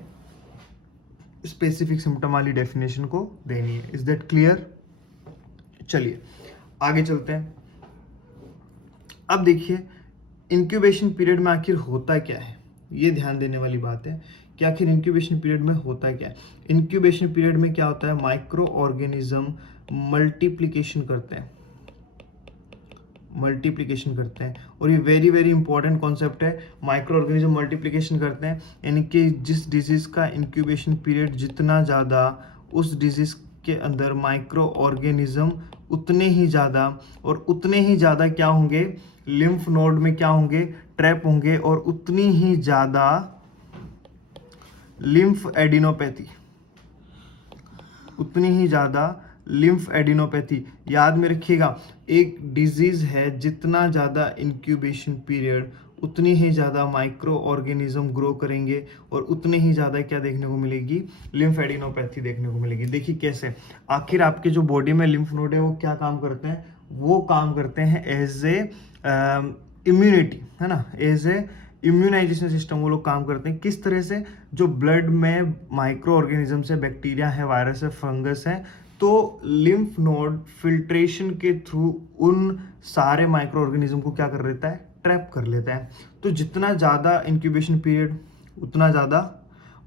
स्पेसिफिक सिम्टम वाली डेफिनेशन को देनी है। Is that clear? चलिए आगे चलते हैं। अब देखिए इंक्यूबेशन पीरियड में आखिर होता क्या है, ये ध्यान देने वाली बात है कि आखिर इंक्यूबेशन पीरियड में होता क्या है। इंक्यूबेशन पीरियड में क्या होता है, माइक्रो ऑर्गेनिज्म मल्टीप्लिकेशन करते हैं, मल्टीप्लिकेशन करते हैं। और ये वेरी वेरी इंपॉर्टेंट कॉन्सेप्ट है, माइक्रो ऑर्गेनिज्म मल्टीप्लिकेशन करते हैं, यानी कि जिस डिजीज का इंक्यूबेशन पीरियड जितना ज़्यादा, उस डिजीज के अंदर माइक्रो ऑर्गेनिज्म उतने ही ज़्यादा, और उतने ही ज़्यादा क्या होंगे, लिम्फ नोड में क्या होंगे, ट्रैप होंगे, और उतनी ही ज़्यादा लिम्फ एडिनोपैथी, उतनी ही ज़्यादा लिम्फ एडिनोपैथी। याद में रखिएगा, एक डिजीज है, जितना ज़्यादा इंक्यूबेशन पीरियड उतनी ही ज़्यादा माइक्रो ऑर्गेनिज्म ग्रो करेंगे, और उतने ही ज़्यादा क्या देखने को मिलेगी, लिम्फ एडिनोपैथी देखने को मिलेगी। देखिए कैसे, आखिर आपके जो बॉडी में लिम्फ नोड है वो क्या काम करते हैं, वो काम करते हैं एज ए इम्यूनिटी, है ना, एज ए इम्यूनाइजेशन सिस्टम वो लोग काम करते हैं। किस तरह से, जो ब्लड में माइक्रो ऑर्गेनिज्म्स है, बैक्टीरिया है, वायरस है, फंगस है, तो लिम्फ नोड फिल्ट्रेशन के थ्रू उन सारे माइक्रो ऑर्गेनिज्म को क्या कर लेता है, ट्रैप कर लेता है। तो जितना ज़्यादा इंक्यूबेशन पीरियड उतना ज़्यादा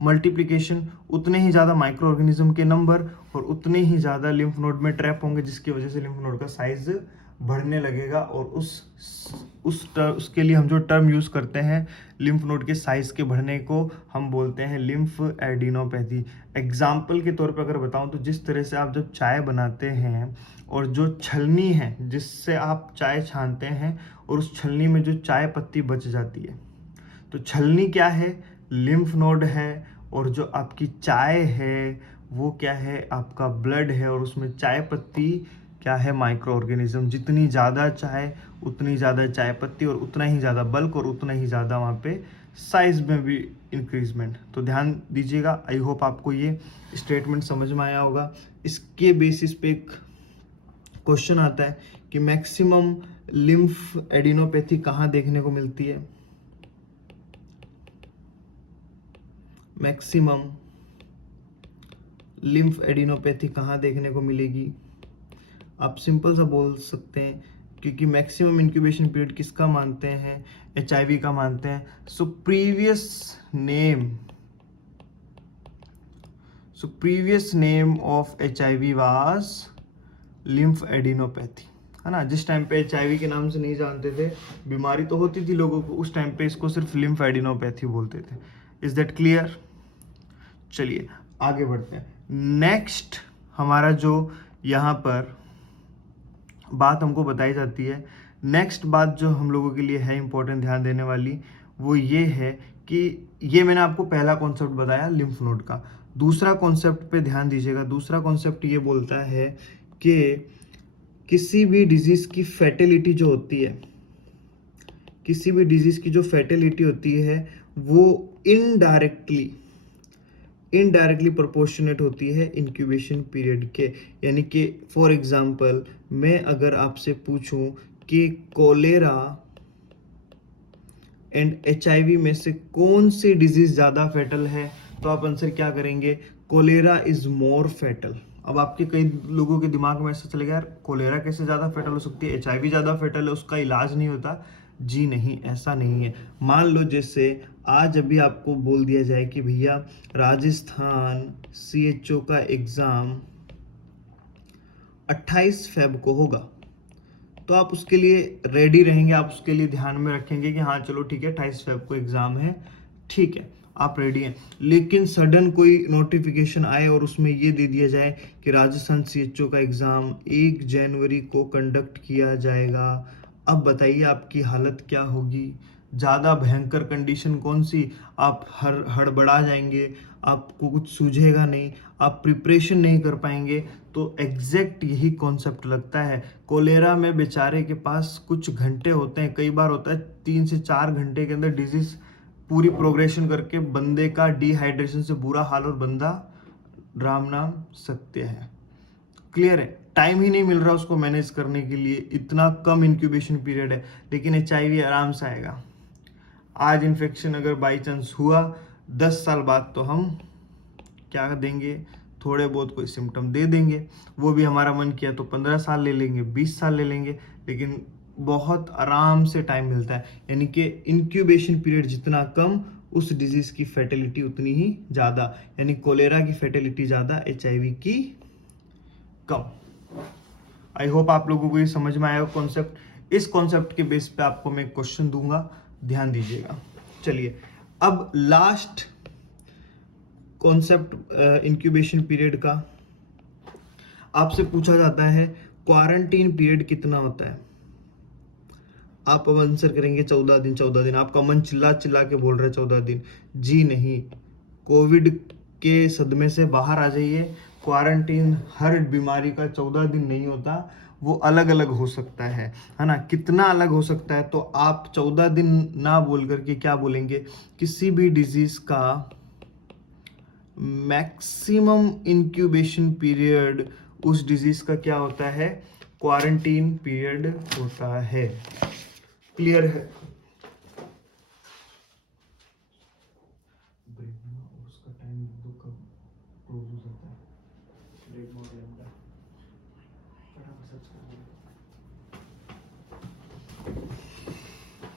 मल्टीप्लिकेशन, उतने ही ज़्यादा माइक्रो ऑर्गेनिज्म के नंबर, और उतने ही ज़्यादा लिम्फ नोड में ट्रैप होंगे, जिसकी वजह से लिम्फ नोड का साइज बढ़ने लगेगा। और उसके लिए हम जो टर्म यूज़ करते हैं लिम्फ नोड के साइज के बढ़ने को, हम बोलते हैं लिम्फ एडिनोपैथी। एग्जाम्पल के तौर पर अगर बताऊं तो, जिस तरह से आप जब चाय बनाते हैं और जो छलनी है जिससे आप चाय छानते हैं, और उस छलनी में जो चाय पत्ती बच जाती है, तो छलनी क्या है, लिम्फ नोड है, और जो आपकी चाय है वो क्या है, आपका ब्लड है, और उसमें चाय पत्ती क्या है, माइक्रो ऑर्गेनिज्म। जितनी ज़्यादा चाय उतनी ज़्यादा चाय पत्ती, और उतना ही ज़्यादा बल्क, और उतना ही ज़्यादा वहाँ पे साइज में भी इंक्रीजमेंट। तो ध्यान दीजिएगा, आई होप आपको ये स्टेटमेंट समझ में आया होगा। इसके बेसिस पे एक क्वेश्चन आता है कि मैक्सिमम लिम्फ एडिनोपैथी कहाँ देखने को मिलती है, मैक्सिमम लिम्फ एडिनोपैथी कहाँ देखने को मिलेगी? आप सिंपल सा बोल सकते हैं, क्योंकि मैक्सिमम इंक्यूबेशन पीरियड किसका मानते हैं? HIV का मानते हैं। So previous name of HIV was lymph adenopathy, है ना। जिस टाइम पे HIV के नाम से नहीं जानते थे, बीमारी तो होती थी लोगों को, उस टाइम पे इसको सिर्फ लिम्फ एडिनोपैथी बोलते थे। Is that clear? चलिए आगे बढ़ते हैं। नेक्स्ट हमारा जो यहाँ पर बात हमको बताई जाती है, नेक्स्ट बात जो हम लोगों के लिए है इंपॉर्टेंट ध्यान देने वाली, वो ये है कि ये मैंने आपको पहला कॉन्सेप्ट बताया लिम्फ नोड का। दूसरा कॉन्सेप्ट पे ध्यान दीजिएगा। दूसरा कॉन्सेप्ट ये बोलता है कि किसी भी डिजीज की फैटेलिटी जो होती है, किसी भी डिजीज की जो फैटेलिटी होती है वो इनडायरेक्टली प्रोपोर्शनेट होती है इंक्यूबेशन पीरियड के। यानी कि फॉर एग्जांपल मैं अगर आपसे पूछूं कि कोलेरा एंड HIV में से कौन सी डिजीज ज़्यादा फैटल है, तो आप आंसर क्या करेंगे? Cholera is more fatal. अब आपके कई लोगों के दिमाग में ऐसा चलेगा, यार कोलेरा कैसे ज़्यादा फैटल हो सकती है, HIV ज़्यादा फैटल है, उसका इलाज नहीं होता। जी नहीं, ऐसा नहीं है। मान लो जैसे आज अभी आपको बोल दिया जाए कि भैया राजस्थान CHO का एग्ज़ाम 28 फेब को होगा, तो आप उसके लिए रेडी रहेंगे, आप उसके लिए ध्यान में रखेंगे कि हाँ चलो ठीक है 28 फेब को एग्ज़ाम है, ठीक है आप रेडी हैं। लेकिन सडन कोई नोटिफिकेशन आए और उसमें ये दे दिया जाए कि राजस्थान CHO का एग्ज़ाम 1 जनवरी को कंडक्ट किया जाएगा, अब बताइए आपकी हालत क्या होगी? ज़्यादा भयंकर कंडीशन कौन सी? आप हड़बड़ा जाएंगे, आपको कुछ सूझेगा नहीं, आप प्रिपरेशन नहीं कर पाएंगे। तो एग्जैक्ट यही कॉन्सेप्ट लगता है। कोलेरा में बेचारे के पास कुछ घंटे होते हैं, कई बार होता है 3 से 4 घंटे के अंदर डिजीज पूरी प्रोग्रेशन करके बंदे का डिहाइड्रेशन से बुरा हाल और बंदा राम नाम सत्य है। क्लियर है? टाइम ही नहीं मिल रहा उसको मैनेज करने के लिए, इतना कम इंक्यूबेशन पीरियड है। लेकिन HIV आराम से आएगा। आज इन्फेक्शन अगर बाई चांस हुआ, 10 साल बाद तो हम क्या देंगे? थोड़े बहुत कोई सिम्टम दे देंगे, वो भी हमारा मन किया तो 15 साल ले लेंगे, 20 साल ले लेंगे, लेकिन बहुत आराम से टाइम मिलता है। यानी कि इंक्यूबेशन पीरियड जितना कम, उस डिजीज की फैटेलिटी उतनी ही ज़्यादा। यानी कोलेरा की फैटेलिटी ज़्यादा, HIV की कम। आई होप आप लोगों को ये समझ में आया कॉन्सेप्ट। इस कॉन्सेप्ट के बेस पे आपको मैं क्वेश्चन दूंगा, ध्यान दीजिएगा। चलिए अब लास्ट कॉन्सेप्ट इंक्यूबेशन पीरियड का आपसे पूछा जाता है, क्वारंटीन पीरियड कितना होता है? आप अब आंसर करेंगे 14 दिन। 14 दिन आपका मन चिल्ला चिल्ला के बोल रहा है 14 दिन। जी नहीं, कोविड के सदमे से बाहर आ जाइए। क्वारंटीन हर बीमारी का 14 दिन नहीं होता, वो अलग अलग हो सकता है ना। कितना अलग हो सकता है? तो आप 14 दिन ना बोल करके क्या बोलेंगे? किसी भी डिजीज का मैक्सिमम इंक्यूबेशन पीरियड उस डिजीज का क्या होता है? क्वारंटीन पीरियड होता है। क्लियर है? उसका टाइम कब क्लोज हो जाता है?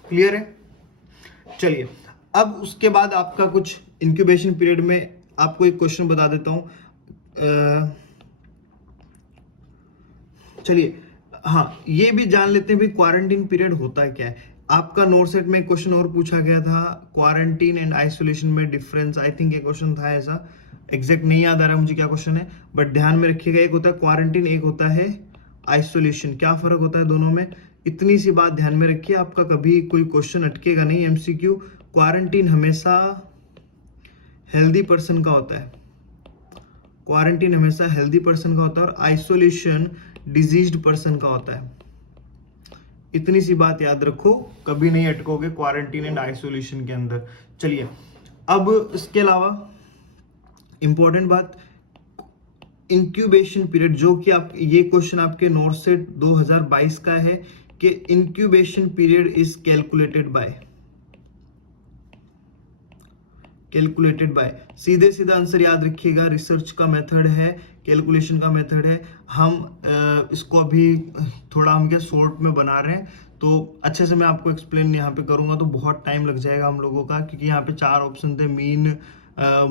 क्लियर है? चलिए अब उसके बाद आपका कुछ इंक्यूबेशन पीरियड में आपको एक क्वेश्चन बता देता हूं। चलिए हाँ, ये भी जान लेते हैं भी क्वारंटीन पीरियड होता क्या है। आपका नोट सेट में क्वेश्चन और पूछा गया था, क्वारंटीन एंड आइसोलेशन में डिफरेंस। आई थिंक ये क्वेश्चन था ऐसा, एग्जैक्ट नहीं याद आ रहा मुझे क्या क्वेश्चन है, बट ध्यान में रखिएगा। एक होता है क्वारंटीन, एक होता है आइसोलेशन। क्या फर्क होता है दोनों में? इतनी सी बात ध्यान में रखिए, आपका कभी कोई क्वेश्चन अटकेगा नहीं MCQ। क्वारंटीन हमेशा हेल्दी पर्सन का होता है, क्वारंटीन हमेशा हेल्दी पर्सन का होता है, और आइसोलेशन डिजीज्ड पर्सन का होता है। इतनी सी बात याद रखो, कभी नहीं अटकोगे क्वारंटीन एंड आइसोलेशन के अंदर। चलिए अब इसके अलावा इंपॉर्टेंट बात, इंक्यूबेशन पीरियड, जो कि आप ये क्वेश्चन आपके नोट सेट 2022 का है कि incubation period is calculated by, calculated by, सीधे सीधा आंसर याद रखिएगा, रिसर्च का मेथड है, कैलकुलेशन का मेथड है। हम इसको अभी थोड़ा हम क्या शॉर्ट में बना रहे हैं, तो अच्छे से मैं आपको एक्सप्लेन यहाँ पे करूँगा तो बहुत टाइम लग जाएगा हम लोगों का, क्योंकि यहाँ पे 4 ऑप्शन थे, मीन,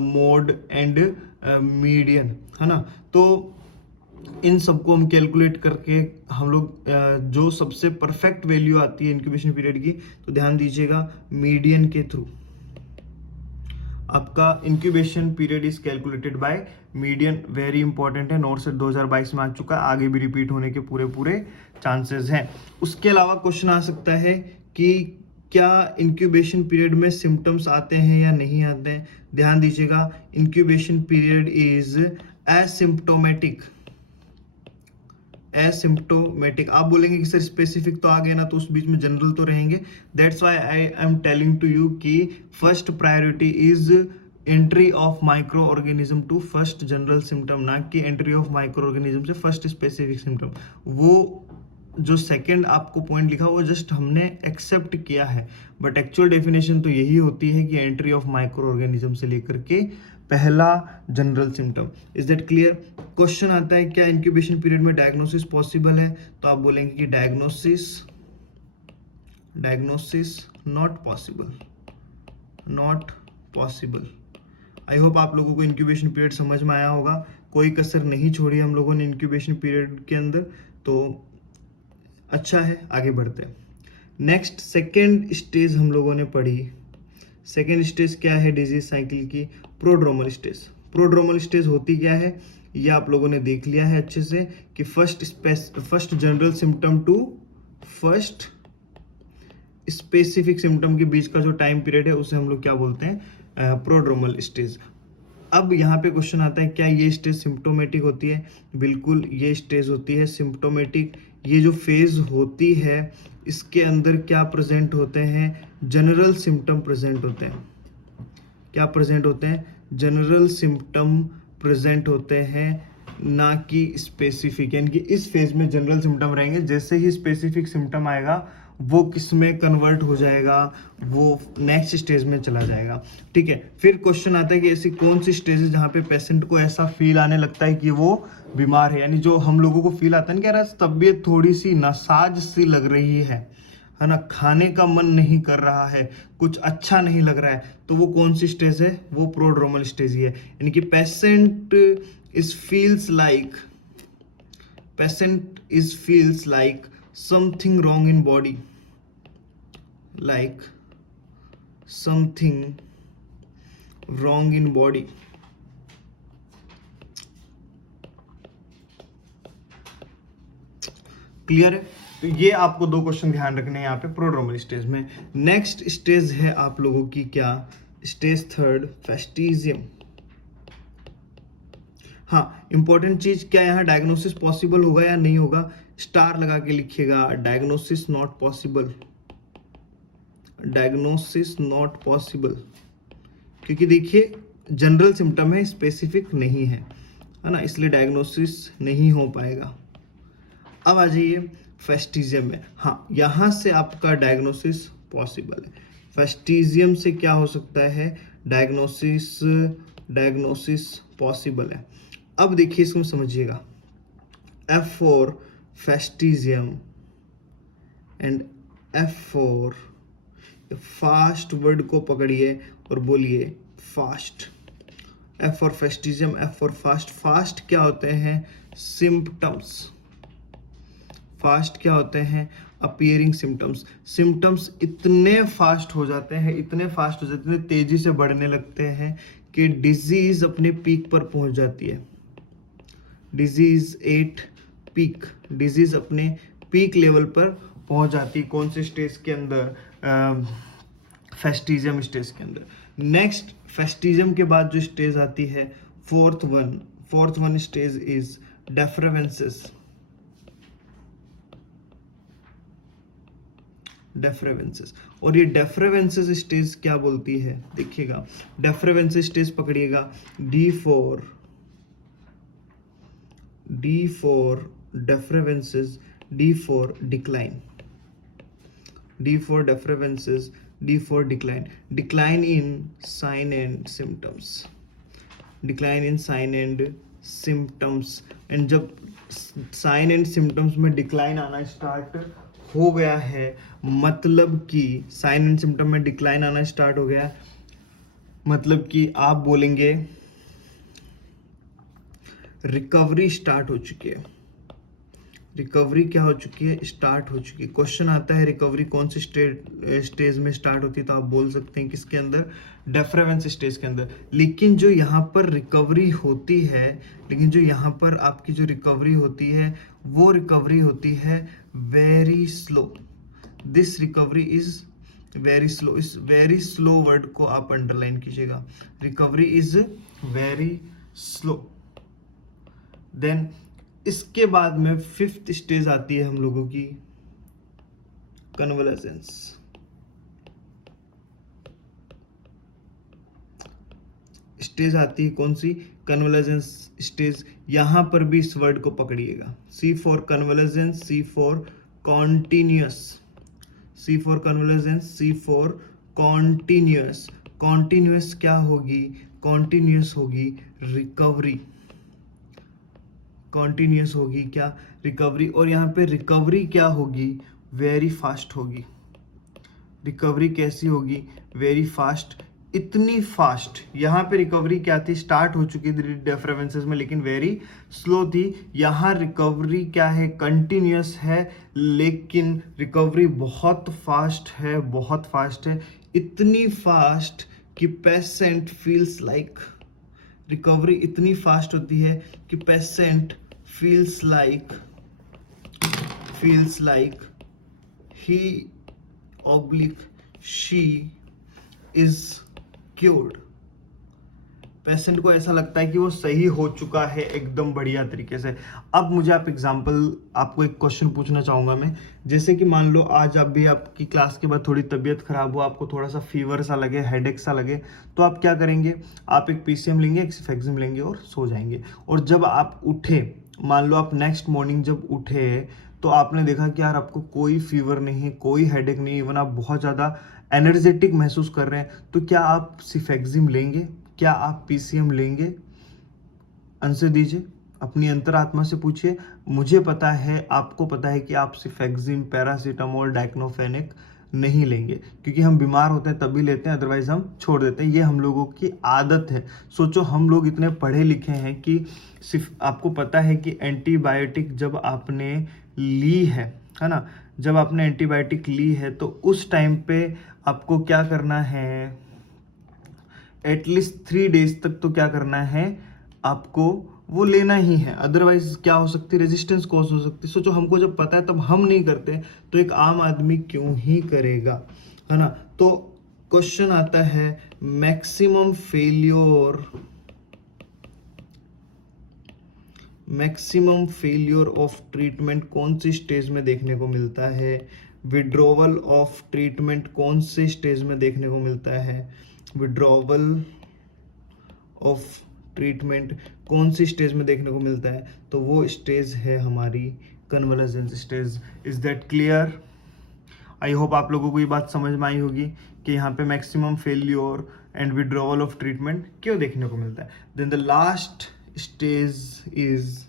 मोड एंड मीडियन, है ना। तो इन सबको हम कैलकुलेट करके हम लोग जो सबसे परफेक्ट वैल्यू आती है इंक्यूबेशन पीरियड की, तो ध्यान दीजिएगा मीडियन के थ्रू आपका incubation period is calculated by median. Very important है, नोट से 2022 में आ चुका है, आगे भी रिपीट होने के पूरे पूरे चांसेस हैं। उसके अलावा क्वेश्चन आ सकता है कि क्या इंक्यूबेशन पीरियड में सिम्टम्स आते हैं या नहीं आते हैं। ध्यान दीजिएगा, incubation period is asymptomatic, asymptomatic. आप बोलेंगे कि सर स्पेसिफिक तो आ गए ना, तो उस बीच में जनरल तो रहेंगे। That's why I am telling to you कि first priority is entry of microorganism to first general symptom, ना कि एंट्री ऑफ माइक्रो ऑर्गेनिज्म से फर्स्ट स्पेसिफिक सिम्टम। वो जो सेकंड आपको पॉइंट लिखा वो जस्ट हमने एक्सेप्ट किया है, बट एक्चुअल डेफिनेशन तो यही होती है कि एंट्री ऑफ माइक्रो ऑर्गेनिज्म से लेकर के पहला general symptom. Is that clear. Question आता है क्या इंक्यूबेशन पीरियड में डायग्नोसिस पॉसिबल है, तो आप बोलेंगे कि diagnosis not possible, not possible. I hope आप लोगों को इंक्यूबेशन पीरियड समझ में आया होगा, कोई कसर नहीं छोड़ी हम लोगों ने इंक्यूबेशन पीरियड के अंदर, तो अच्छा है। आगे बढ़ते हैं। नेक्स्ट सेकेंड स्टेज हम लोगों ने पढ़ी। सेकेंड स्टेज क्या है डिजीज साइकिल की, प्रोड्रोमल स्टेज। प्रोड्रोमल स्टेज होती क्या है ये आप लोगों ने देख लिया है अच्छे से, कि first general symptom to first specific symptom के बीच का जो टाइम पीरियड है उसे हम लोग क्या बोलते हैं, प्रोड्रोमल स्टेज। अब यहाँ पे क्वेश्चन आता है क्या ये स्टेज सिम्प्टोमेटिक होती है, बिल्कुल ये स्टेज होती है सिम्प्टोमेटिक। ये जो फेज होती है इसके अंदर क्या प्रेजेंट होते हैं, जनरल सिम्टम प्रेजेंट होते हैं। क्या प्रेजेंट होते हैं, जनरल सिम्टम प्रेजेंट होते हैं, ना कि स्पेसिफिक। यानी कि इस फेज में जनरल सिम्टम रहेंगे, जैसे ही स्पेसिफिक सिम्टम आएगा वो किस में कन्वर्ट हो जाएगा, वो नेक्स्ट स्टेज में चला जाएगा। ठीक है, फिर क्वेश्चन आता है कि ऐसी कौन सी स्टेज है जहाँ पे पेशेंट को ऐसा फील आने लगता है कि वो बीमार है, यानी जो हम लोगों को फील आता है ना कि यार तबीयत थोड़ी सी नासाज सी लग रही है ना, खाने का मन नहीं कर रहा है, कुछ अच्छा नहीं लग रहा है, तो वो कौन सी स्टेज है, वो प्रोड्रोमल स्टेज ही है। यानी कि patient is feels like something wrong in body, like something wrong in body। Clear है। तो ये आपको 2 क्वेश्चन ध्यान रखने हैं यहाँ पे प्रोड्रोमल स्टेज में। नेक्स्ट स्टेज है आप लोगों की क्या, स्टेज थर्ड, फेस्टिजियम। हाँ, इंपॉर्टेंट चीज क्या, यहाँ डायग्नोसिस पॉसिबल होगा या नहीं होगा, स्टार लगा के लिखिएगा, diagnosis not possible, diagnosis not possible. क्योंकि देखिए जनरल सिम्टम है, स्पेसिफिक नहीं है ना, इसलिए डायग्नोसिस नहीं हो पाएगा। अब आ जाइए फेस्टिजियम में। हाँ, यहाँ से आपका डायग्नोसिस पॉसिबल है। फेस्टिजियम से क्या हो सकता है, डायग्नोसिस पॉसिबल है। अब देखिए इसको समझिएगा, F for fastigium and F for, fast word को पकड़िए और बोलिए fast. F for fastigium, F for fast. Fast क्या होते हैं, सिम्पटम्स। फास्ट क्या होते हैं, अपीयरिंग सिम्टम्स। सिम्टम्स इतने फास्ट हो जाते हैं, इतने तेजी से बढ़ने लगते हैं कि डिजीज अपने पीक पर पहुंच जाती है। डिजीज एट पीक, डिजीज अपने पीक लेवल पर पहुंच जाती है। कौन से स्टेज के अंदर, फेस्टिजियम स्टेज के अंदर। नेक्स्ट फेस्टिजियम के बाद जो स्टेज आती है, fourth one stage is defervescence. और ये डेफ्रेवेंसेस स्टेज क्या बोलती है, देखिएगा, डेफ्रेवेंसेस स्टेज पकड़िएगा, D for defervescence, D for decline, D for defervescence, D for decline. Decline in sign and symptoms. Decline in sign and symptoms. And जब sign and symptoms में decline आना start हो गया है, मतलब कि साइन एंड सिम्टम में decline आना स्टार्ट हो गया, मतलब कि आप बोलेंगे रिकवरी स्टार्ट हो चुकी है। रिकवरी क्या हो चुकी है? स्टार्ट हो चुकी है। क्वेश्चन आता है रिकवरी कौन से स्टेज में स्टार्ट होती है, तो आप बोल सकते हैं किसके अंदर? डेफरेंस स्टेज के अंदर। लेकिन जो यहाँ पर रिकवरी होती है, लेकिन जो यहाँ पर आपकी जो रिकवरी होती है, वो रिकवरी होती है very slow. This recovery is very slow. इस वेरी स्लो वर्ड को आप अंडरलाइन कीजिएगा। Recovery is very slow. Then इसके बाद में फिफ्थ स्टेज आती है हम लोगों की कन्वलेसेंस। स्टेज आती है कौन सी? कन्वलेसेंस स्टेज। यहां पर भी इस वर्ड को पकड़िएगा। C for convalescence, C for continuous. C for convalescence, C for continuous. Continuous क्या होगी? कॉन्टिन्यूअस होगी रिकवरी। कॉन्टिन्यूअस होगी क्या? रिकवरी। और यहाँ पे रिकवरी क्या होगी? वेरी फास्ट होगी। रिकवरी कैसी होगी? Very fast. इतनी फास्ट, यहाँ पे रिकवरी क्या थी? स्टार्ट हो चुकी थी डिफरेंसेस में, लेकिन वेरी स्लो थी। यहाँ रिकवरी क्या है? कंटिन्यूअस है, लेकिन रिकवरी बहुत फास्ट है, बहुत फास्ट है। इतनी फास्ट कि पेशेंट फील्स लाइक, रिकवरी इतनी फास्ट होती है कि patient feels like he oblique she is cured। Patient को ऐसा लगता है कि वो सही हो चुका है एकदम बढ़िया तरीके से। अब मुझे आप एग्जांपल, आपको एक क्वेश्चन पूछना चाहूँगा मैं। जैसे कि मान लो आज आप भी, आपकी क्लास के बाद थोड़ी तबीयत खराब हो, आपको थोड़ा सा फीवर सा लगे, हेडेक सा लगे, तो आप क्या करेंगे? आप एक पीसीएम लेंगे, एक सिफेक्सिम लेंगे और सो जाएंगे। और जब आप उठे, मान लो आप नेक्स्ट मॉर्निंग जब उठे, तो आपने देखा कि यार आपको कोई फीवर नहीं, कोई हेडेक नहीं, इवन आप बहुत ज़्यादा एनर्जेटिक महसूस कर रहे हैं, तो क्या आप सिफेक्सिम लेंगे? क्या आप पीसीएम लेंगे? आंसर दीजिए, अपनी अंतरात्मा से पूछिए। मुझे पता है, आपको पता है कि आप सिफेक्सिम, पैरासीटामोल, डाइक्लोफेनेक नहीं लेंगे, क्योंकि हम बीमार होते हैं तभी लेते हैं, अदरवाइज हम छोड़ देते हैं। ये हम लोगों की आदत है। सोचो, हम लोग इतने पढ़े लिखे हैं कि सिर्फ आपको पता है कि एंटीबायोटिक जब आपने ली है ना, जब आपने एंटीबायोटिक ली है, तो उस टाइम पे आपको क्या करना है? एटलीस्ट 3 डेज तक तो क्या करना है? आपको वो लेना ही है, अदरवाइज क्या हो सकती है? रेजिस्टेंस कॉज हो सकती है। सोचो, हमको जब पता है तब हम नहीं करते, तो एक आम आदमी क्यों ही करेगा, है ना? तो क्वेश्चन आता है मैक्सिमम फेलियर ऑफ ट्रीटमेंट कौन सी स्टेज में देखने को मिलता है? विड्रॉवल ऑफ ट्रीटमेंट कौन से स्टेज में देखने को मिलता है? विड्रॉवल ऑफ ट्रीटमेंट कौन सी स्टेज में देखने को मिलता है? तो वो स्टेज है हमारी convalescence stage. Is that clear? I hope आप लोगों को ये बात समझ में आई होगी कि यहाँ पे maximum failure and withdrawal of treatment क्यों देखने को मिलता है। Then the last stage is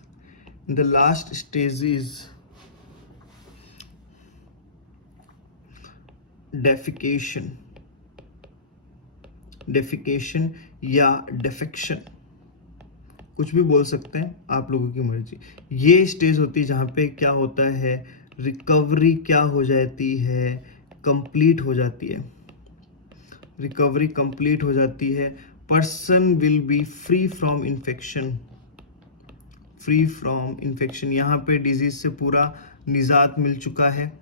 defecation या डेफेक्शन, कुछ भी बोल सकते हैं, आप लोगों की मर्जी। ये स्टेज होती है जहाँ पे क्या होता है? रिकवरी क्या हो जाती है? कंप्लीट हो जाती है। रिकवरी कंप्लीट हो जाती है। Person will be free from infection. यहाँ पे डिजीज से पूरा निजात मिल चुका है,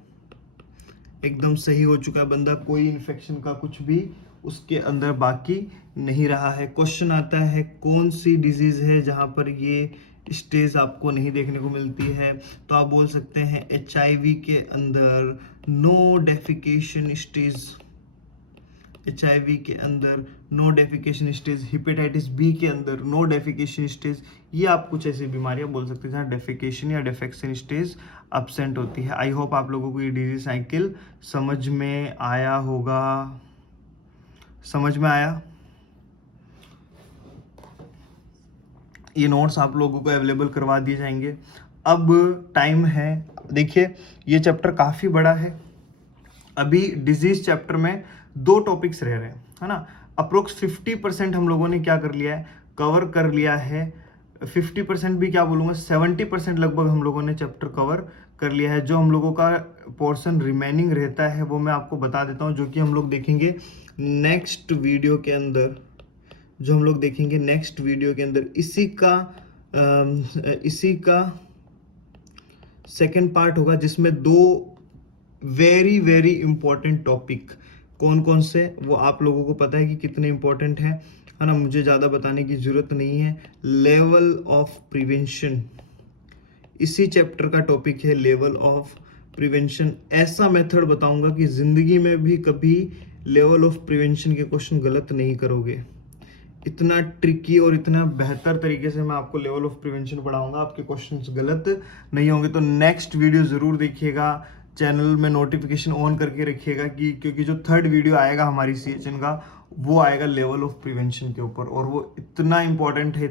एकदम सही हो चुका है बंदा, कोई इन्फेक्शन का कुछ भी उसके अंदर बाकी नहीं रहा है। क्वेश्चन आता है कौन सी डिजीज है जहां पर ये स्टेज आपको नहीं देखने को मिलती है? तो आप बोल सकते हैं HIV के अंदर नो डेफिकेशन स्टेज HIV के अंदर no defecation stage, hepatitis B के अंदर नो डेफिकेशन स्टेज। ये आप कुछ ऐसी बीमारियां बोल सकते हैं जहाँ डेफिकेशन या डेफेक्शन स्टेज अब्सेंट होती है। आई होप आप लोगों को ये डिजीज साइकिल समझ में आया होगा, समझ में आया। ये नोट्स आप लोगों को अवेलेबल करवा दिए जाएंगे। अब टाइम है, देखिए ये चैप्टर काफ़ी बड़ा है। अभी डिजीज चैप्टर में 2 टॉपिक्स रह रहे हैं, है ना। अप्रोक्स 50% हम लोगों ने क्या कर लिया है, कवर कर लिया है। 50% भी क्या बोलूँगा, 70% लगभग हम लोगों ने चैप्टर कवर कर लिया है। जो हम लोगों का पोर्शन रिमेनिंग रहता है वो मैं आपको बता देता हूँ, जो कि हम लोग देखेंगे नेक्स्ट वीडियो के अंदर। जो हम लोग देखेंगे नेक्स्ट वीडियो के अंदर इसी का सेकेंड पार्ट होगा, जिसमें 2 वेरी वेरी इंपॉर्टेंट टॉपिक कौन कौन से, वो आप लोगों को पता है कि कितने इंपॉर्टेंट है ना, मुझे ज़्यादा बताने की ज़रूरत नहीं है। लेवल ऑफ प्रिवेंशन, इसी चैप्टर का टॉपिक है लेवल ऑफ प्रिवेंशन। ऐसा मेथड बताऊंगा कि ज़िंदगी में भी कभी लेवल ऑफ प्रिवेंशन के क्वेश्चन गलत नहीं करोगे। इतना ट्रिकी और इतना बेहतर तरीके से मैं आपको लेवल ऑफ प्रिवेंशन पढ़ाऊंगा, आपके क्वेश्चंस गलत नहीं होंगे। तो नेक्स्ट वीडियो ज़रूर देखिएगा, चैनल में नोटिफिकेशन ऑन करके रखिएगा क्योंकि जो 3rd वीडियो आएगा हमारी CHN का, वो आएगा लेवल ऑफ प्रिवेंशन के ऊपर। और वो इतना इंपॉर्टेंट है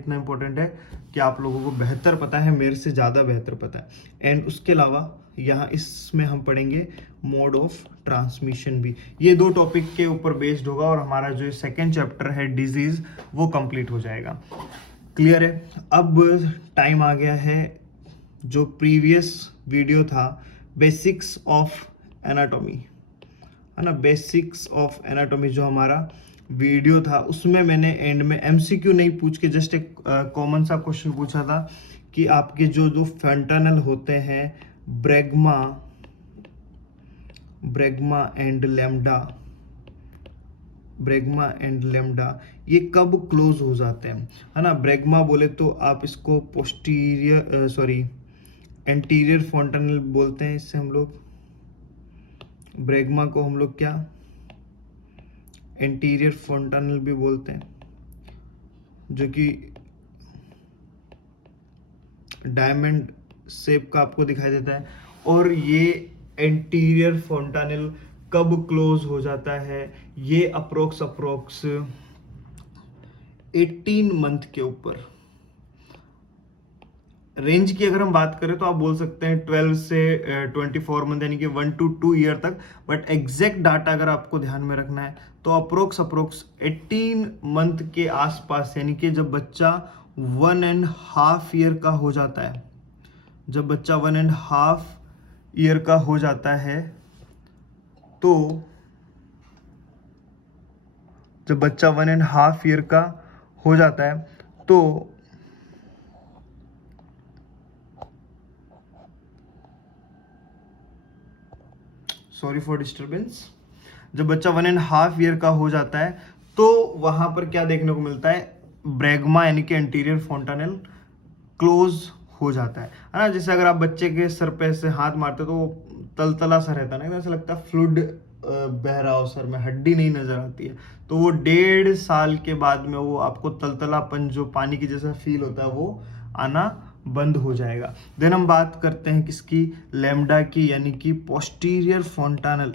कि आप लोगों को बेहतर पता है, मेरे से ज़्यादा बेहतर पता है। एंड उसके अलावा यहाँ इसमें हम पढ़ेंगे मोड ऑफ ट्रांसमिशन भी। ये 2 टॉपिक के ऊपर बेस्ड होगा और हमारा जो सेकेंड चैप्टर है डिजीज, वो कंप्लीट हो जाएगा। क्लियर है। अब टाइम आ गया है, जो प्रीवियस वीडियो था बेसिक्स ऑफ एनाटॉमी, है ना, बेसिक्स ऑफ एनाटॉमी जो हमारा वीडियो था, उसमें मैंने एंड में MCQ नहीं पूछ के जस्ट एक कॉमन सा क्वेश्चन पूछा था कि आपके जो फंटानल होते हैं, ब्रेग्मा एंड लेम्डा, ये कब क्लोज हो जाते हैं, है ना। ब्रेग्मा बोले तो आप इसको एंटीरियर फॉन्टानल बोलते हैं, इससे हम लोग ब्रेग्मा को हम लोग क्या एंटीरियर फॉन्टानल भी बोलते हैं, जो कि डायमंड शेप का आपको दिखाई देता है। और ये एंटीरियर फॉन्टानल कब क्लोज हो जाता है, ये अप्रोक्स 18 मंथ के ऊपर। रेंज की अगर हम बात करें तो आप बोल सकते हैं 12 से 24 मंथ, यानी कि 1 to 2 ईयर तक। बट एग्जैक्ट डाटा अगर आपको ध्यान में रखना है तो अप्रोक्स 18 मंथ के आसपास, यानी कि जब बच्चा 1.5 ईयर का हो जाता है, जब बच्चा 1.5 ईयर का हो जाता है, तो जब बच्चा 1.5 ईयर का हो जाता है तो सॉरी फॉर डिस्टर्बेंस, जब बच्चा 1.5 ईयर का हो जाता है तो वहां पर क्या देखने को मिलता है, ब्रेग्मा यानी कि एंटीरियर फॉन्टानल क्लोज हो जाता है ना। जैसे अगर आप बच्चे के सर पे ऐसे हाथ मारते तो तलतला सा रहता है ना, ऐसा लगता है फ्लूइड बह रहा हो सर में, हड्डी नहीं नजर आती है। तो वो 1.5 साल के बाद में वो आपको तलतलापन जो पानी की जैसा फील होता है वो आना बंद हो जाएगा। देन हम बात करते हैं किसकी, लैम्डा की, यानी कि पोस्टीरियर फॉन्टानल।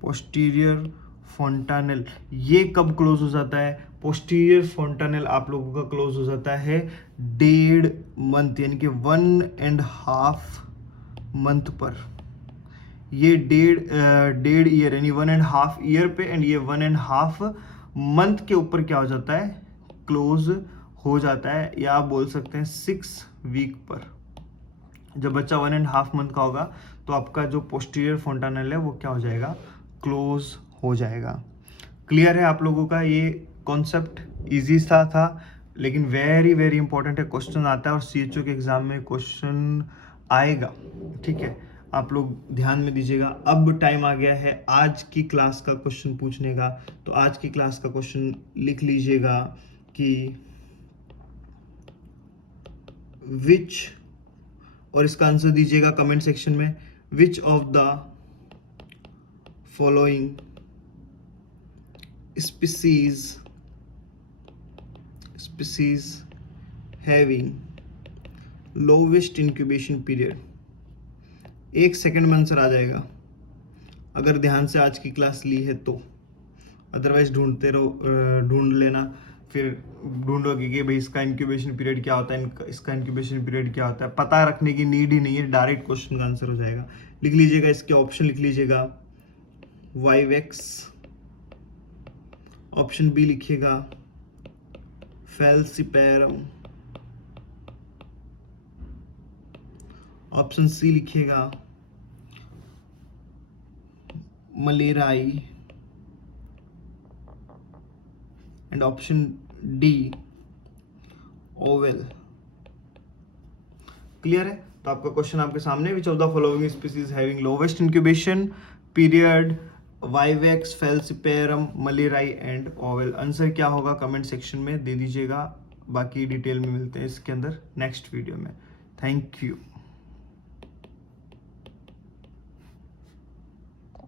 पोस्टीरियर फॉन्टानल ये कब क्लोज हो जाता है, पोस्टीरियर फॉन्टानल आप लोगों का क्लोज हो जाता है 1.5 मंथ, यानी कि 1.5 मंथ पर। ये 1.5 ईयर यानी 1.5 ईयर पे, एंड ये 1.5 मंथ के ऊपर क्या हो जाता है, क्लोज हो जाता है। या आप बोल सकते हैं 6 वीक पर। जब बच्चा 1.5 मंथ का होगा तो आपका जो पोस्टीरियर फॉन्टानल है वो क्या हो जाएगा, क्लोज हो जाएगा। क्लियर है आप लोगों का, ये कॉन्सेप्ट इजी सा था लेकिन वेरी वेरी इंपॉर्टेंट है। क्वेश्चन आता है और CHO के एग्जाम में क्वेश्चन आएगा, ठीक है, आप लोग ध्यान में दीजिएगा। अब टाइम आ गया है आज की क्लास का क्वेश्चन पूछने का। तो आज की क्लास का क्वेश्चन लिख लीजिएगा कि विच और इसका आंसर दीजिएगा कमेंट सेक्शन में। विच of the following species having lowest incubation period। 1 second में आंसर आ जाएगा अगर ध्यान से आज की क्लास ली है तो, अदरवाइज ढूंढते रहो, ढूंढ लेना, फिर ढूंढोगे कि भाई इसका इंक्यूबेशन पीरियड क्या होता है, इसका इंक्यूबेशन पीरियड क्या होता है। पता रखने की नीड ही नहीं है, डायरेक्ट क्वेश्चन का आंसर हो जाएगा। लिख लीजिएगा, इसके ऑप्शन लिख लीजिएगा, वाइवेक्स, ऑप्शन बी लिखिएगा फैल्सिपेरम, ऑप्शन सी लिखिएगा malariae, and option D ovale. Clear है? तो आपका क्वेश्चन आपके सामने, which of the following species having lowest incubation period, vivax, falciparum, malariae and ovale. Answer क्या होगा कमेंट सेक्शन में दे दीजिएगा। बाकी डिटेल में मिलते हैं इसके अंदर नेक्स्ट वीडियो में। Thank you.